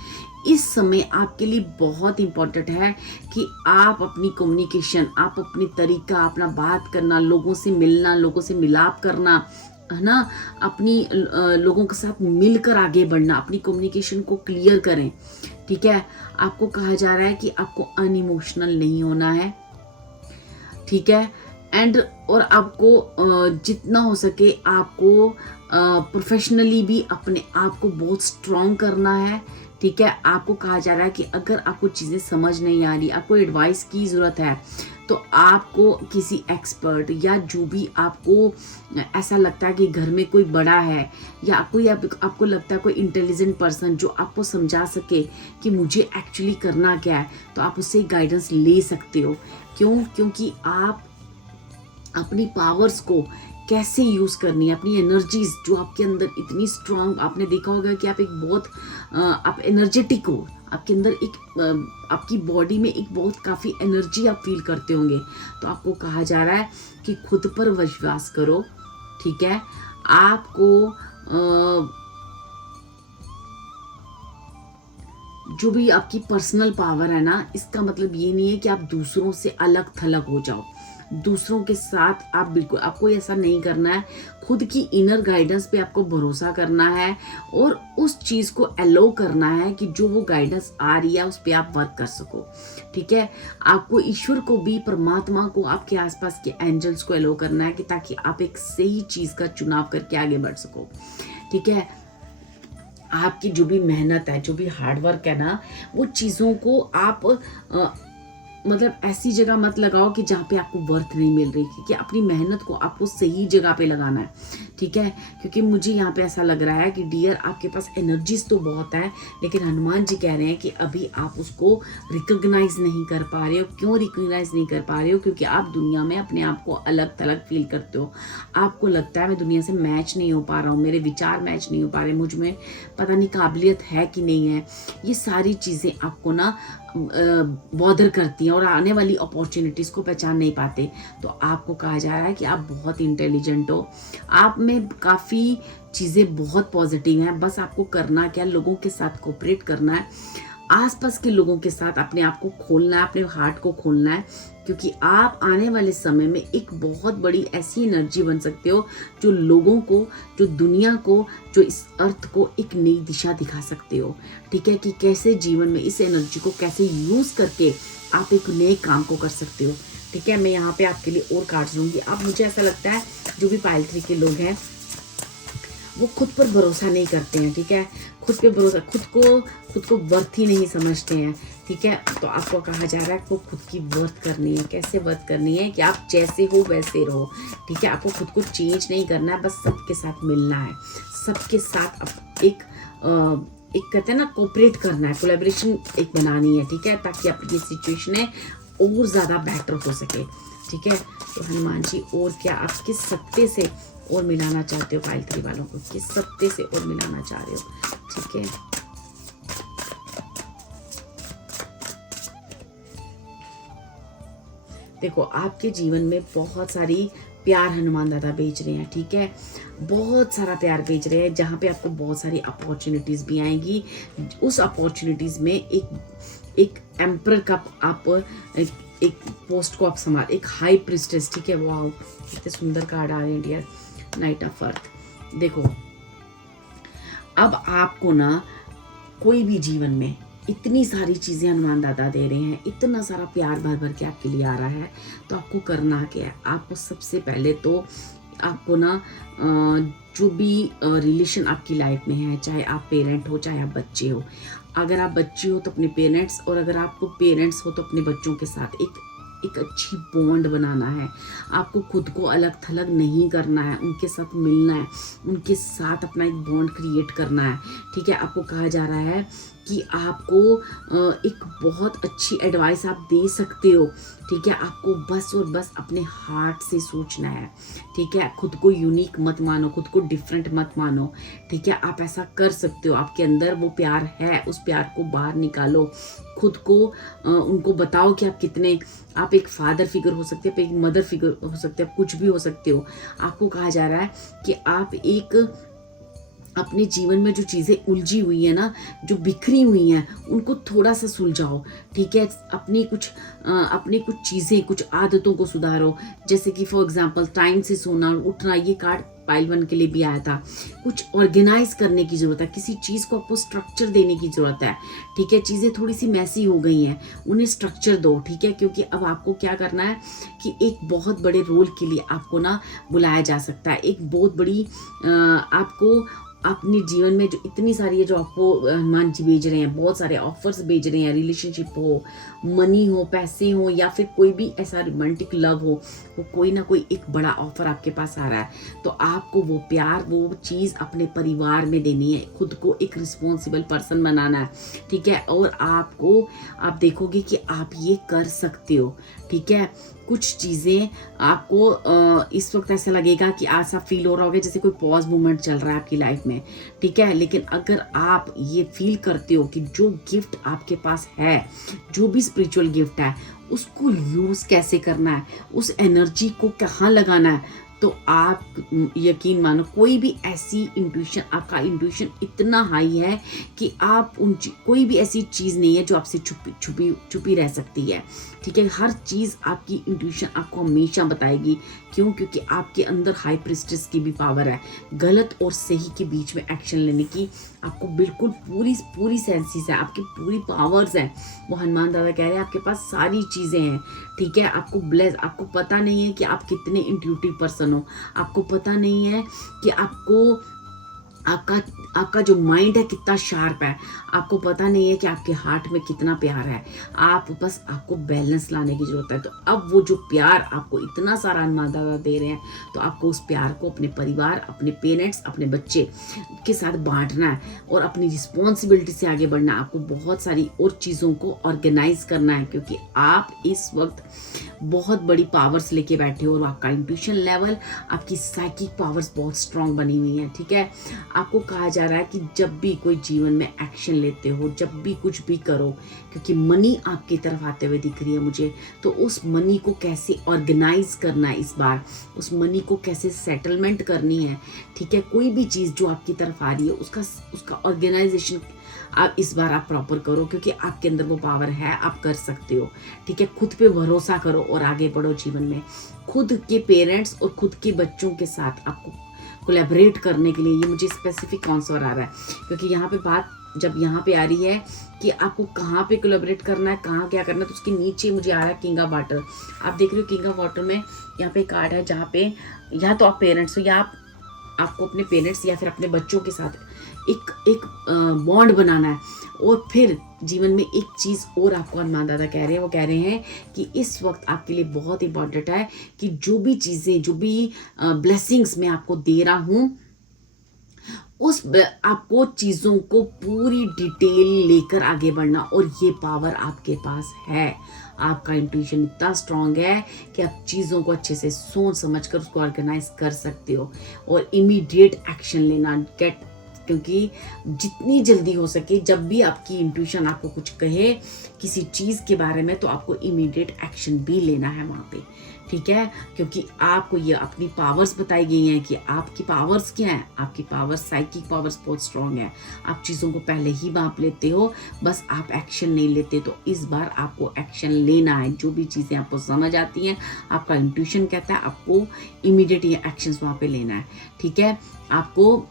इस समय आपके लिए बहुत इम्पोर्टेंट है कि आप अपनी कम्युनिकेशन, आप अपनी तरीका, अपना बात करना, लोगों से मिलना, लोगों से मिलाप करना, है ना, अपनी लोगों के साथ मिलकर आगे बढ़ना, अपनी कम्युनिकेशन को क्लियर करें, ठीक है। आपको कहा जा रहा है कि आपको अनइमोशनल नहीं होना है, ठीक है। एंड और आपको जितना हो सके आपको प्रोफेशनली भी अपने आप को बहुत स्ट्रॉन्ग करना है, ठीक है। आपको कहा जा रहा है कि अगर आपको चीज़ें समझ नहीं आ रही, आपको एडवाइस की ज़रूरत है, तो आपको किसी एक्सपर्ट या जो भी आपको ऐसा लगता है कि घर में कोई बड़ा है या कोई आपको लगता है कोई इंटेलिजेंट पर्सन जो आपको समझा सके कि मुझे एक्चुअली करना क्या है, तो आप उससे गाइडेंस ले सकते हो। क्यों? क्योंकि आप अपनी पावर्स को कैसे यूज़ करनी है, अपनी एनर्जीज जो आपके अंदर इतनी स्ट्रांग, आपने देखा होगा कि आप एक बहुत आप एनर्जेटिक हो, आपके अंदर एक आपकी बॉडी में एक बहुत काफ़ी एनर्जी आप फील करते होंगे। तो आपको कहा जा रहा है कि खुद पर विश्वास करो, ठीक है। आपको जो भी आपकी पर्सनल पावर है ना, इसका मतलब ये नहीं है कि आप दूसरों से अलग थलग हो जाओ, दूसरों के साथ आप बिल्कुल, आपको ऐसा नहीं करना है। खुद की इनर गाइडेंस पे आपको भरोसा करना है और उस चीज़ को अलाउ करना है कि जो वो गाइडेंस आ रही है उस पर आप वर्क कर सको, ठीक है। आपको ईश्वर को भी, परमात्मा को, आपके आसपास के एंजल्स को अलाउ करना है कि ताकि आप एक सही चीज़ का चुनाव करके आगे बढ़ सको, ठीक है। आपकी जो भी मेहनत है, जो भी हार्डवर्क है ना, वो चीज़ों को आप मतलब ऐसी जगह मत लगाओ कि जहाँ पे आपको वर्थ नहीं मिल रही, क्योंकि अपनी मेहनत को आपको सही जगह पे लगाना है, ठीक है। क्योंकि मुझे यहाँ पे ऐसा लग रहा है कि डियर आपके पास एनर्जीज तो बहुत है, लेकिन हनुमान जी कह रहे हैं कि अभी आप उसको रिकॉग्नाइज नहीं कर पा रहे हो। क्यों रिकॉग्नाइज नहीं कर पा रहे हो? क्योंकि आप दुनिया में अपने आप को अलग थलग फील करते हो। आपको लगता है मैं दुनिया से मैच नहीं हो पा रहा हूँ, मेरे विचार मैच नहीं हो पा रहे, मुझ में पता नहीं काबिलियत है कि नहीं है। ये सारी चीज़ें आपको ना बॉदर करती हैं और आने वाली अपॉर्चुनिटीज़ को पहचान नहीं पाते। तो आपको कहा जा रहा है कि आप बहुत इंटेलिजेंट हो, आप में काफ़ी चीज़ें बहुत पॉजिटिव हैं। बस आपको करना क्या, लोगों के साथ कोऑपरेट करना है, आसपास के लोगों के साथ अपने आप को खोलना है, अपने हार्ट को खोलना है, क्योंकि आप आने वाले समय में एक बहुत बड़ी ऐसी एनर्जी बन सकते हो जो लोगों को, जो दुनिया को, जो इस अर्थ को एक नई दिशा दिखा सकते हो, ठीक है। कि कैसे जीवन में इस एनर्जी को कैसे यूज़ करके आप एक नए काम को कर सकते हो, ठीक है। मैं यहाँ पे आपके लिए और कार्ड्स लूँगी। अब मुझे ऐसा लगता है जो भी पाइल 3 के लोग हैं वो खुद पर भरोसा नहीं करते हैं, ठीक है। खुद पे भरोसा, खुद को वर्थ ही नहीं समझते हैं, ठीक है। तो आपको कहा जा रहा है आपको खुद की वर्थ करनी है। कैसे वर्थ करनी है? कि आप जैसे हो वैसे रहो, ठीक है। आपको खुद को चेंज नहीं करना है, बस सबके साथ मिलना है, सबके साथ एक कहते हैं ना कोऑपरेट करना है, कोलैबोरेशन एक बनानी है, ठीक है, ताकि आपकी ये सिचुएशन है और ज़्यादा बेटर हो सके। ठीक है। तो हनुमान जी और क्या आप किस सत्ते से और मिलाना चाहते हो पाइल 3 वालों को, किस सत्ते से और मिलाना चाह रहे हो, ठीक है। देखो आपके जीवन में बहुत सारी प्यार हनुमान दादा भेज रहे हैं, ठीक है, बहुत सारा प्यार भेज रहे हैं, जहाँ पे आपको बहुत सारी अपॉर्चुनिटीज़ भी आएंगी। उस अपॉर्चुनिटीज़ में एक एम्परर का आप एक पोस्ट को आप संभाल, एक हाई प्रिस्टेस, ठीक है। वाह कितने सुंदर कार्ड आ रहे हैं डियर, नाइट ऑफ अर्थ। देखो अब आपको ना कोई भी जीवन में इतनी सारी चीज़ें हनुमान दादा दे रहे हैं, इतना सारा प्यार भर भर के आपके लिए आ रहा है, तो आपको करना क्या है, आपको सबसे पहले तो आपको ना जो भी रिलेशन आपकी लाइफ में है, चाहे आप पेरेंट हो चाहे आप बच्चे हो, अगर आप बच्चे हो तो अपने पेरेंट्स, और अगर आपको पेरेंट्स हो तो अपने बच्चों के साथ एक अच्छी बॉन्ड बनाना है। आपको खुद को अलग थलग नहीं करना है, उनके साथ मिलना है, उनके साथ अपना एक बॉन्ड क्रिएट करना है, ठीक है। आपको कहा जा रहा है कि आपको एक बहुत अच्छी एडवाइस आप दे सकते हो, ठीक है। आपको बस और बस अपने हार्ट से सोचना है, ठीक है। खुद को यूनिक मत मानो, खुद को डिफरेंट मत मानो, ठीक है। आप ऐसा कर सकते हो, आपके अंदर वो प्यार है, उस प्यार को बाहर निकालो, खुद को उनको बताओ कि आप कितने, आप एक फादर फिगर हो सकते हैं, आप एक मदर फिगर हो सकते हैं, आप कुछ भी हो सकते हो। आपको कहा जा रहा है कि आप एक अपने जीवन में जो चीज़ें उलझी हुई है ना, जो बिखरी हुई हैं, उनको थोड़ा सा सुलझाओ, ठीक है। अपनी कुछ चीज़ें, कुछ आदतों को सुधारो, जैसे कि फॉर एग्जांपल टाइम से सोना उठना, ये कार्ड पाइल 1 के लिए भी आया था। कुछ ऑर्गेनाइज करने की ज़रूरत है, किसी चीज़ को आपको स्ट्रक्चर देने की ज़रूरत है, ठीक है। चीज़ें थोड़ी सी मैसी हो गई हैं, उन्हें स्ट्रक्चर दो, ठीक है। क्योंकि अब आपको क्या करना है कि एक बहुत बड़े रोल के लिए आपको ना बुलाया जा सकता है, एक बहुत बड़ी आपको अपने जीवन में जो इतनी सारी है, जो आपको हनुमान जी भेज रहे हैं, बहुत सारे ऑफर्स भेज रहे हैं, रिलेशनशिप हो, मनी हो, पैसे हो, या फिर कोई भी ऐसा रोमांटिक लव हो, वो कोई ना कोई एक बड़ा ऑफर आपके पास आ रहा है। तो आपको वो प्यार, वो चीज़ अपने परिवार में देनी है, खुद को एक रिस्पॉन्सिबल पर्सन बनाना है, ठीक है। और आप देखोगे कि आप ये कर सकते हो, ठीक है। कुछ चीज़ें आपको इस वक्त ऐसा लगेगा कि आज आप फील हो रहा होगा जैसे कोई पॉज मोमेंट चल रहा है आपकी लाइफ में, ठीक है। लेकिन अगर आप ये फील करते हो कि जो गिफ्ट आपके पास है, जो भी स्पिरिचुअल गिफ्ट है, उसको यूज़ कैसे करना है, उस एनर्जी को कहाँ लगाना है, तो आप यकीन मानो कोई भी ऐसी इंट्यूशन, आपका इंट्यूशन इतना हाई है कि आप कोई भी ऐसी चीज़ नहीं है जो आपसे छुपी रह सकती है, ठीक है। हर चीज़ आपकी इंट्यूशन आपको हमेशा बताएगी। क्यों? क्योंकि आपके अंदर हाई प्रिस्टेस की भी पावर है, गलत और सही के बीच में एक्शन लेने की आपको बिल्कुल पूरी सेंसेस है, आपकी पूरी पावर्स हैं। वो हनुमान दादा कह रहे हैं आपके पास सारी चीज़ें हैं, ठीक है। आपको पता नहीं है कि आप कितने इंट्यूटिव पर्सन हो, आपको पता नहीं है कि आपका जो माइंड है कितना शार्प है, आपको पता नहीं है कि आपके हार्ट में कितना प्यार है। आपको बैलेंस लाने की जरूरत है। तो अब वो जो प्यार आपको इतना सारा हनुमान दादा दे रहे हैं, तो आपको उस प्यार को अपने परिवार, अपने पेरेंट्स, अपने बच्चे के साथ बांटना है और अपनी रिस्पॉन्सिबिलिटी से आगे बढ़ना है। आपको बहुत सारी और चीज़ों को ऑर्गेनाइज करना है, क्योंकि आप इस वक्त बहुत बड़ी पावर्स लेके बैठे हो और आपका इंट्यूशन लेवल, आपकी साइकिक पावर्स बहुत स्ट्रांग बनी हुई हैं, ठीक है। आपको कहा जा रहा है कि जब भी कोई जीवन में एक्शन लेते हो, जब भी कुछ भी करो, क्योंकि मनी आपकी तरफ आते हुए दिख रही है मुझे, तो उस मनी को कैसे ऑर्गेनाइज करना है, इस बार उस मनी को कैसे सेटलमेंट करनी है, ठीक है। कोई भी चीज़ जो आपकी तरफ आ रही है उसका ऑर्गेनाइजेशन आप इस बार आप प्रॉपर करो, क्योंकि आपके अंदर वो पावर है, आप कर सकते हो, ठीक है। खुद पे भरोसा करो और आगे बढ़ो जीवन में। खुद के पेरेंट्स और खुद के बच्चों के साथ आपको कोलैबोरेट करने के लिए, ये मुझे स्पेसिफिक आंसर आ रहा है, क्योंकि यहाँ पे बात जब यहाँ पे आ रही है कि आपको कहाँ पे कोलैबोरेट करना है, कहाँ क्या करना है, तो उसके नीचे मुझे आ रहा है किंग ऑफ वाटर। आप देख रहे हो किंग ऑफ वाटर में यहाँ पे कार्ड है, जहाँ पे या तो आप पेरेंट्स हो या आपको अपने पेरेंट्स या फिर अपने बच्चों के साथ एक बॉन्ड बनाना है। और फिर जीवन में एक चीज़ और आपको हनुमान दादा कह रहे हैं, वो कह रहे हैं कि इस वक्त आपके लिए बहुत इंपॉर्टेंट है कि जो भी चीज़ें, जो भी ब्लेसिंग्स मैं आपको दे रहा हूँ, आपको चीज़ों को पूरी डिटेल लेकर आगे बढ़ना, और ये पावर आपके पास है। आपका इंट्यूशन इतना स्ट्रांग है कि आप चीज़ों को अच्छे से सोच समझ कर उसको ऑर्गेनाइज कर सकते हो और इमीडिएट एक्शन लेना क्योंकि जितनी जल्दी हो सके जब भी आपकी इंट्यूशन आपको कुछ कहे किसी चीज़ के बारे में तो आपको इमीडिएट एक्शन भी लेना है वहाँ पे, ठीक है। क्योंकि आपको ये अपनी पावर्स बताई गई हैं कि आपकी पावर्स क्या हैं। आपकी पावर्स, साइकिक पावर्स बहुत स्ट्रांग है। आप चीज़ों को पहले ही भांप लेते हो, बस आप एक्शन नहीं लेते। तो इस बार आपको एक्शन लेना है। जो भी चीज़ें आपको समझ आती हैं, आपका इंट्यूशन कहता है, आपको इमीडिएट ये एक्शंस वहाँ पे लेना है, ठीक है। आपको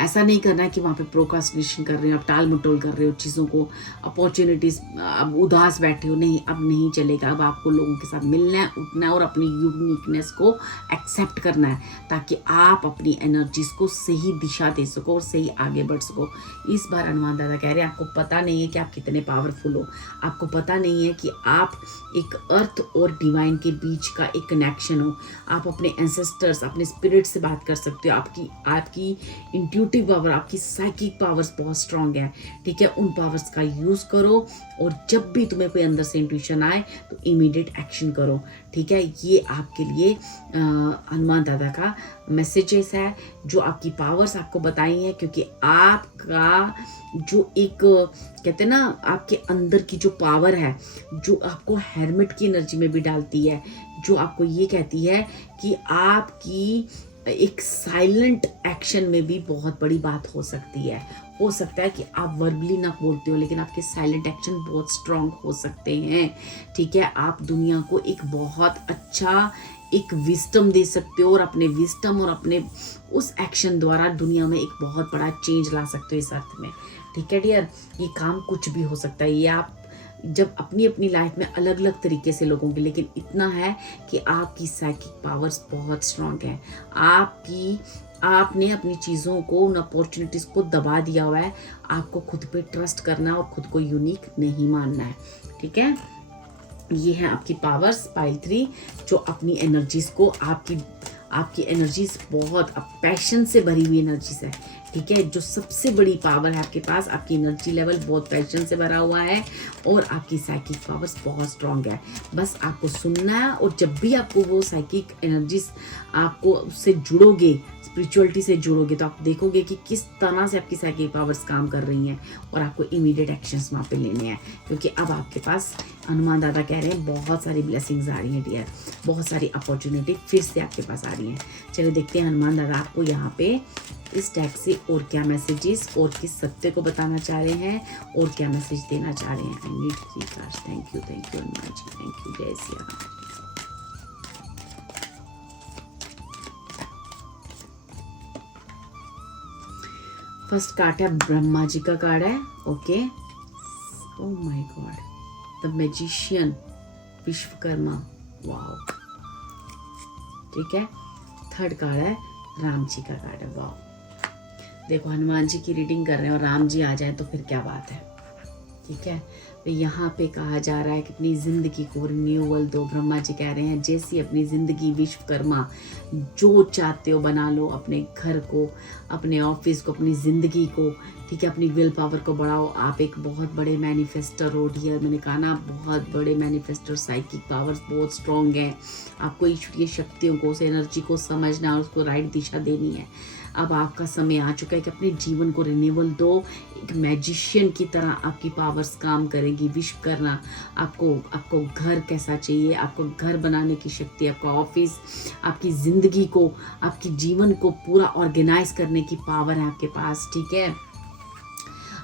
ऐसा नहीं करना है कि वहाँ पे प्रोक्रास्टिनेशन कर रहे हो, आप टाल मटोल कर रहे हो चीज़ों को, अपॉर्चुनिटीज़, अब उदास बैठे हो, नहीं, अब नहीं चलेगा। अब आपको लोगों के साथ मिलना है, उठना है और अपनी यूनिकनेस को एक्सेप्ट करना है ताकि आप अपनी एनर्जीज को सही दिशा दे सको और सही आगे बढ़ सको। इस बार हनुमान दादा कह रहे हैं आपको पता नहीं है कि आप कितने पावरफुल हो, आपको पता नहीं है कि आप एक अर्थ और डिवाइन के बीच का एक कनेक्शन हो। आप अपने एंसेस्टर्स, अपने स्पिरिट से बात कर सकते हो। आपकी इंट्यूटिव पावर, आपकी साइकिक पावर्स बहुत स्ट्रांग है, ठीक है। उन पावर्स का यूज़ करो और जब भी तुम्हें कोई अंदर से इंट्यूशन आए तो इमीडिएट एक्शन करो, ठीक है। ये आपके लिए हनुमान दादा का मैसेजेस है जो आपकी पावर्स आपको बताई हैं, क्योंकि आपका जो एक कहते हैं ना, आपके अंदर की जो पावर है जो आपको हेरमिट की एनर्जी में भी डालती है, जो आपको ये कहती है कि आपकी एक साइलेंट एक्शन में भी बहुत बड़ी बात हो सकती है। हो सकता है कि आप वर्बली ना बोलते हो लेकिन आपके साइलेंट एक्शन बहुत स्ट्रांग हो सकते हैं, ठीक है। आप दुनिया को एक बहुत अच्छा एक विस्डम दे सकते हो और अपने विस्डम और अपने उस एक्शन द्वारा दुनिया में एक बहुत बड़ा चेंज ला सकते हो इस अर्थ में, ठीक है डियर। ये काम कुछ भी हो सकता है, ये आप जब अपनी अपनी लाइफ में अलग अलग तरीके से लोगों की, लेकिन इतना है कि आपकी साइकिक पावर्स बहुत स्ट्रांग है। आपने अपनी चीज़ों को, उन अपॉर्चुनिटीज़ को दबा दिया हुआ है। आपको खुद पे ट्रस्ट करना है और खुद को यूनिक नहीं मानना है, ठीक है। ये है आपकी पावर्स पाइल 3, जो अपनी एनर्जीज को, आपकी एनर्जीज बहुत पैशन से भरी हुई एनर्जीज है, ठीक है। जो सबसे बड़ी पावर है आपके पास, आपकी एनर्जी लेवल बहुत पैशन से भरा हुआ है और आपकी साइकिक पावर्स बहुत स्ट्रांग है। बस आपको सुनना है और जब भी आपको वो साइकिक एनर्जीज, आपको उससे जुड़ोगे, स्पिरिचुअलिटी से जुड़ोगे, तो आप देखोगे कि किस तरह से आपकी साइकिक पावर्स काम कर रही हैं और आपको इमीडिएट एक्शंस वहाँ पे लेने हैं, क्योंकि अब आपके पास हनुमान दादा कह रहे हैं बहुत सारी ब्लेसिंग्स आ रही हैं डियर, बहुत सारी अपॉर्चुनिटी फिर से आपके पास आ रही हैं। चलिए देखते हैं हनुमान दादा आपको यहाँ पे इस टैग से और क्या मैसेजेस और किस सत्य को बताना चाह रहे हैं और क्या मैसेज देना चाह रहे हैं। I need 3 cards. Thank you Hanuman ji, thank you, जय श्री राम। फर्स्ट कार्ड है ब्रह्मा जी का कार्ड है, okay. Oh my God, the magician, Vishwakarma, wow, ठीक है। थर्ड कार्ड है राम जी का कार्ड है, वाओ। देखो हनुमान जी की रीडिंग कर रहे हैं और राम जी आ जाए तो फिर क्या बात है, ठीक है। तो यहाँ पे कहा जा रहा है कि अपनी ज़िंदगी को रिन्यूअल दो। ब्रह्मा जी कह रहे हैं जैसी अपनी ज़िंदगी, विश्वकर्मा, जो चाहते हो बना लो, अपने घर को, अपने ऑफिस को, अपनी ज़िंदगी को, ठीक है। अपनी विल पावर को बढ़ाओ। आप एक बहुत बड़े मैनिफेस्टर हो डियर, मैंने कहा ना, बहुत बड़े मैनिफेस्टर। साइकिक पावर्स बहुत स्ट्रॉन्ग है। आपको ईश्वरीय शक्तियों को, उस एनर्जी को समझना और उसको राइट दिशा देनी है। अब आपका समय आ चुका है कि अपने जीवन को रिन्यूअल दो। एक मैजिशियन की तरह आपकी पावर्स काम करेगी। विश्वकर्मा, आपको घर कैसा चाहिए, आपको घर बनाने की शक्ति, आपका ऑफिस, आपकी ज़िंदगी को, आपकी जीवन को पूरा ऑर्गेनाइज करने की पावर है आपके पास, ठीक है।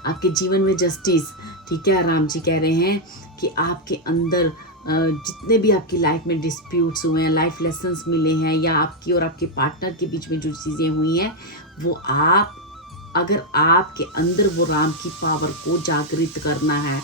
आपके जीवन में जस्टिस, ठीक है। राम जी कह रहे हैं कि आपके अंदर जितने भी आपकी लाइफ में डिस्प्यूट्स हुए हैं, लाइफ लेसन्स मिले हैं, या आपकी और आपके पार्टनर के बीच में जो चीज़ें हुई हैं, वो अगर आपके अंदर वो राम की पावर को जागृत करना है।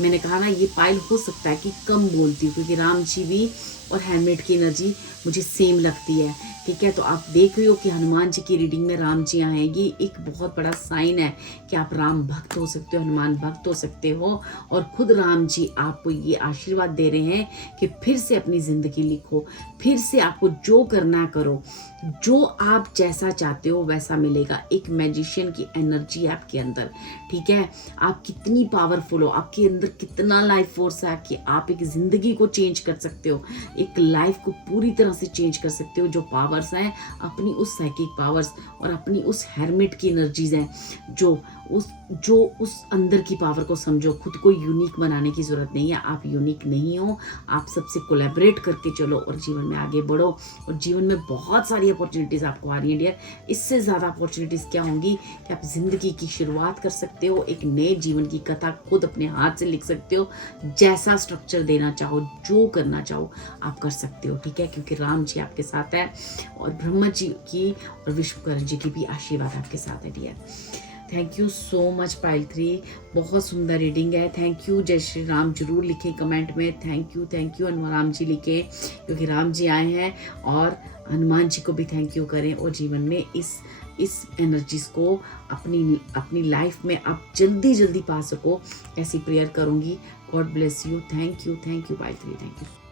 मैंने कहा ना, ये पाइल हो सकता है कि कम बोलती हूँ क्योंकि राम जी भी और हैमलेट की एनर्जी मुझे सेम लगती है, ठीक है। तो आप देख रहे हो कि हनुमान जी की रीडिंग में राम जी आए हैं। ये एक बहुत बड़ा साइन है कि आप राम भक्त हो सकते हो, हनुमान भक्त हो सकते हो। और खुद राम जी आपको ये आशीर्वाद दे रहे हैं कि फिर से अपनी ज़िंदगी लिखो, फिर से आपको जो करना करो, जो आप जैसा चाहते हो वैसा मिलेगा। एक मैजिशियन की एनर्जी है आपके अंदर, ठीक है। आप कितनी पावरफुल हो, आपके अंदर कितना लाइफ फोर्स है कि आप एक ज़िंदगी को चेंज कर सकते हो, एक लाइफ को पूरी तरह से चेंज कर सकते हो। जो पावर्स हैं अपनी उस साइकिक पावर्स और अपनी उस हेरमिट की एनर्जीज हैं, जो उस अंदर की पावर को समझो। खुद को यूनिक बनाने की ज़रूरत नहीं है, आप यूनिक नहीं हो। आप सबसे कोलैबोरेट करके चलो और जीवन में आगे बढ़ो, और जीवन में बहुत सारी अपॉर्चुनिटीज़ आपको आ रही हैं डियर। इससे ज़्यादा अपॉर्चुनिटीज़ क्या होंगी कि आप ज़िंदगी की शुरुआत कर सकते हो, एक नए जीवन की कथा खुद अपने हाथ से लिख सकते हो। जैसा स्ट्रक्चर देना चाहो, जो करना चाहो आप कर सकते हो, ठीक है, क्योंकि राम जी आपके साथ है और ब्रह्मा जी की और विश्वकर्मा जी की भी आशीर्वाद आपके साथ है dear. Thank you so much Payal 3, बहुत सुंदर रीडिंग है। Thank you. जय श्री राम जरूर लिखें कमेंट में। थैंक यू हनुमान जी लिखें, क्योंकि राम जी आए हैं। और हनुमान जी को भी थैंक यू करें, और जीवन में इस एनर्जीज को अपनी लाइफ में आप जल्दी पा सको, ऐसी प्रेयर करूँगी। God bless you. Thank you Payal 3, thank you.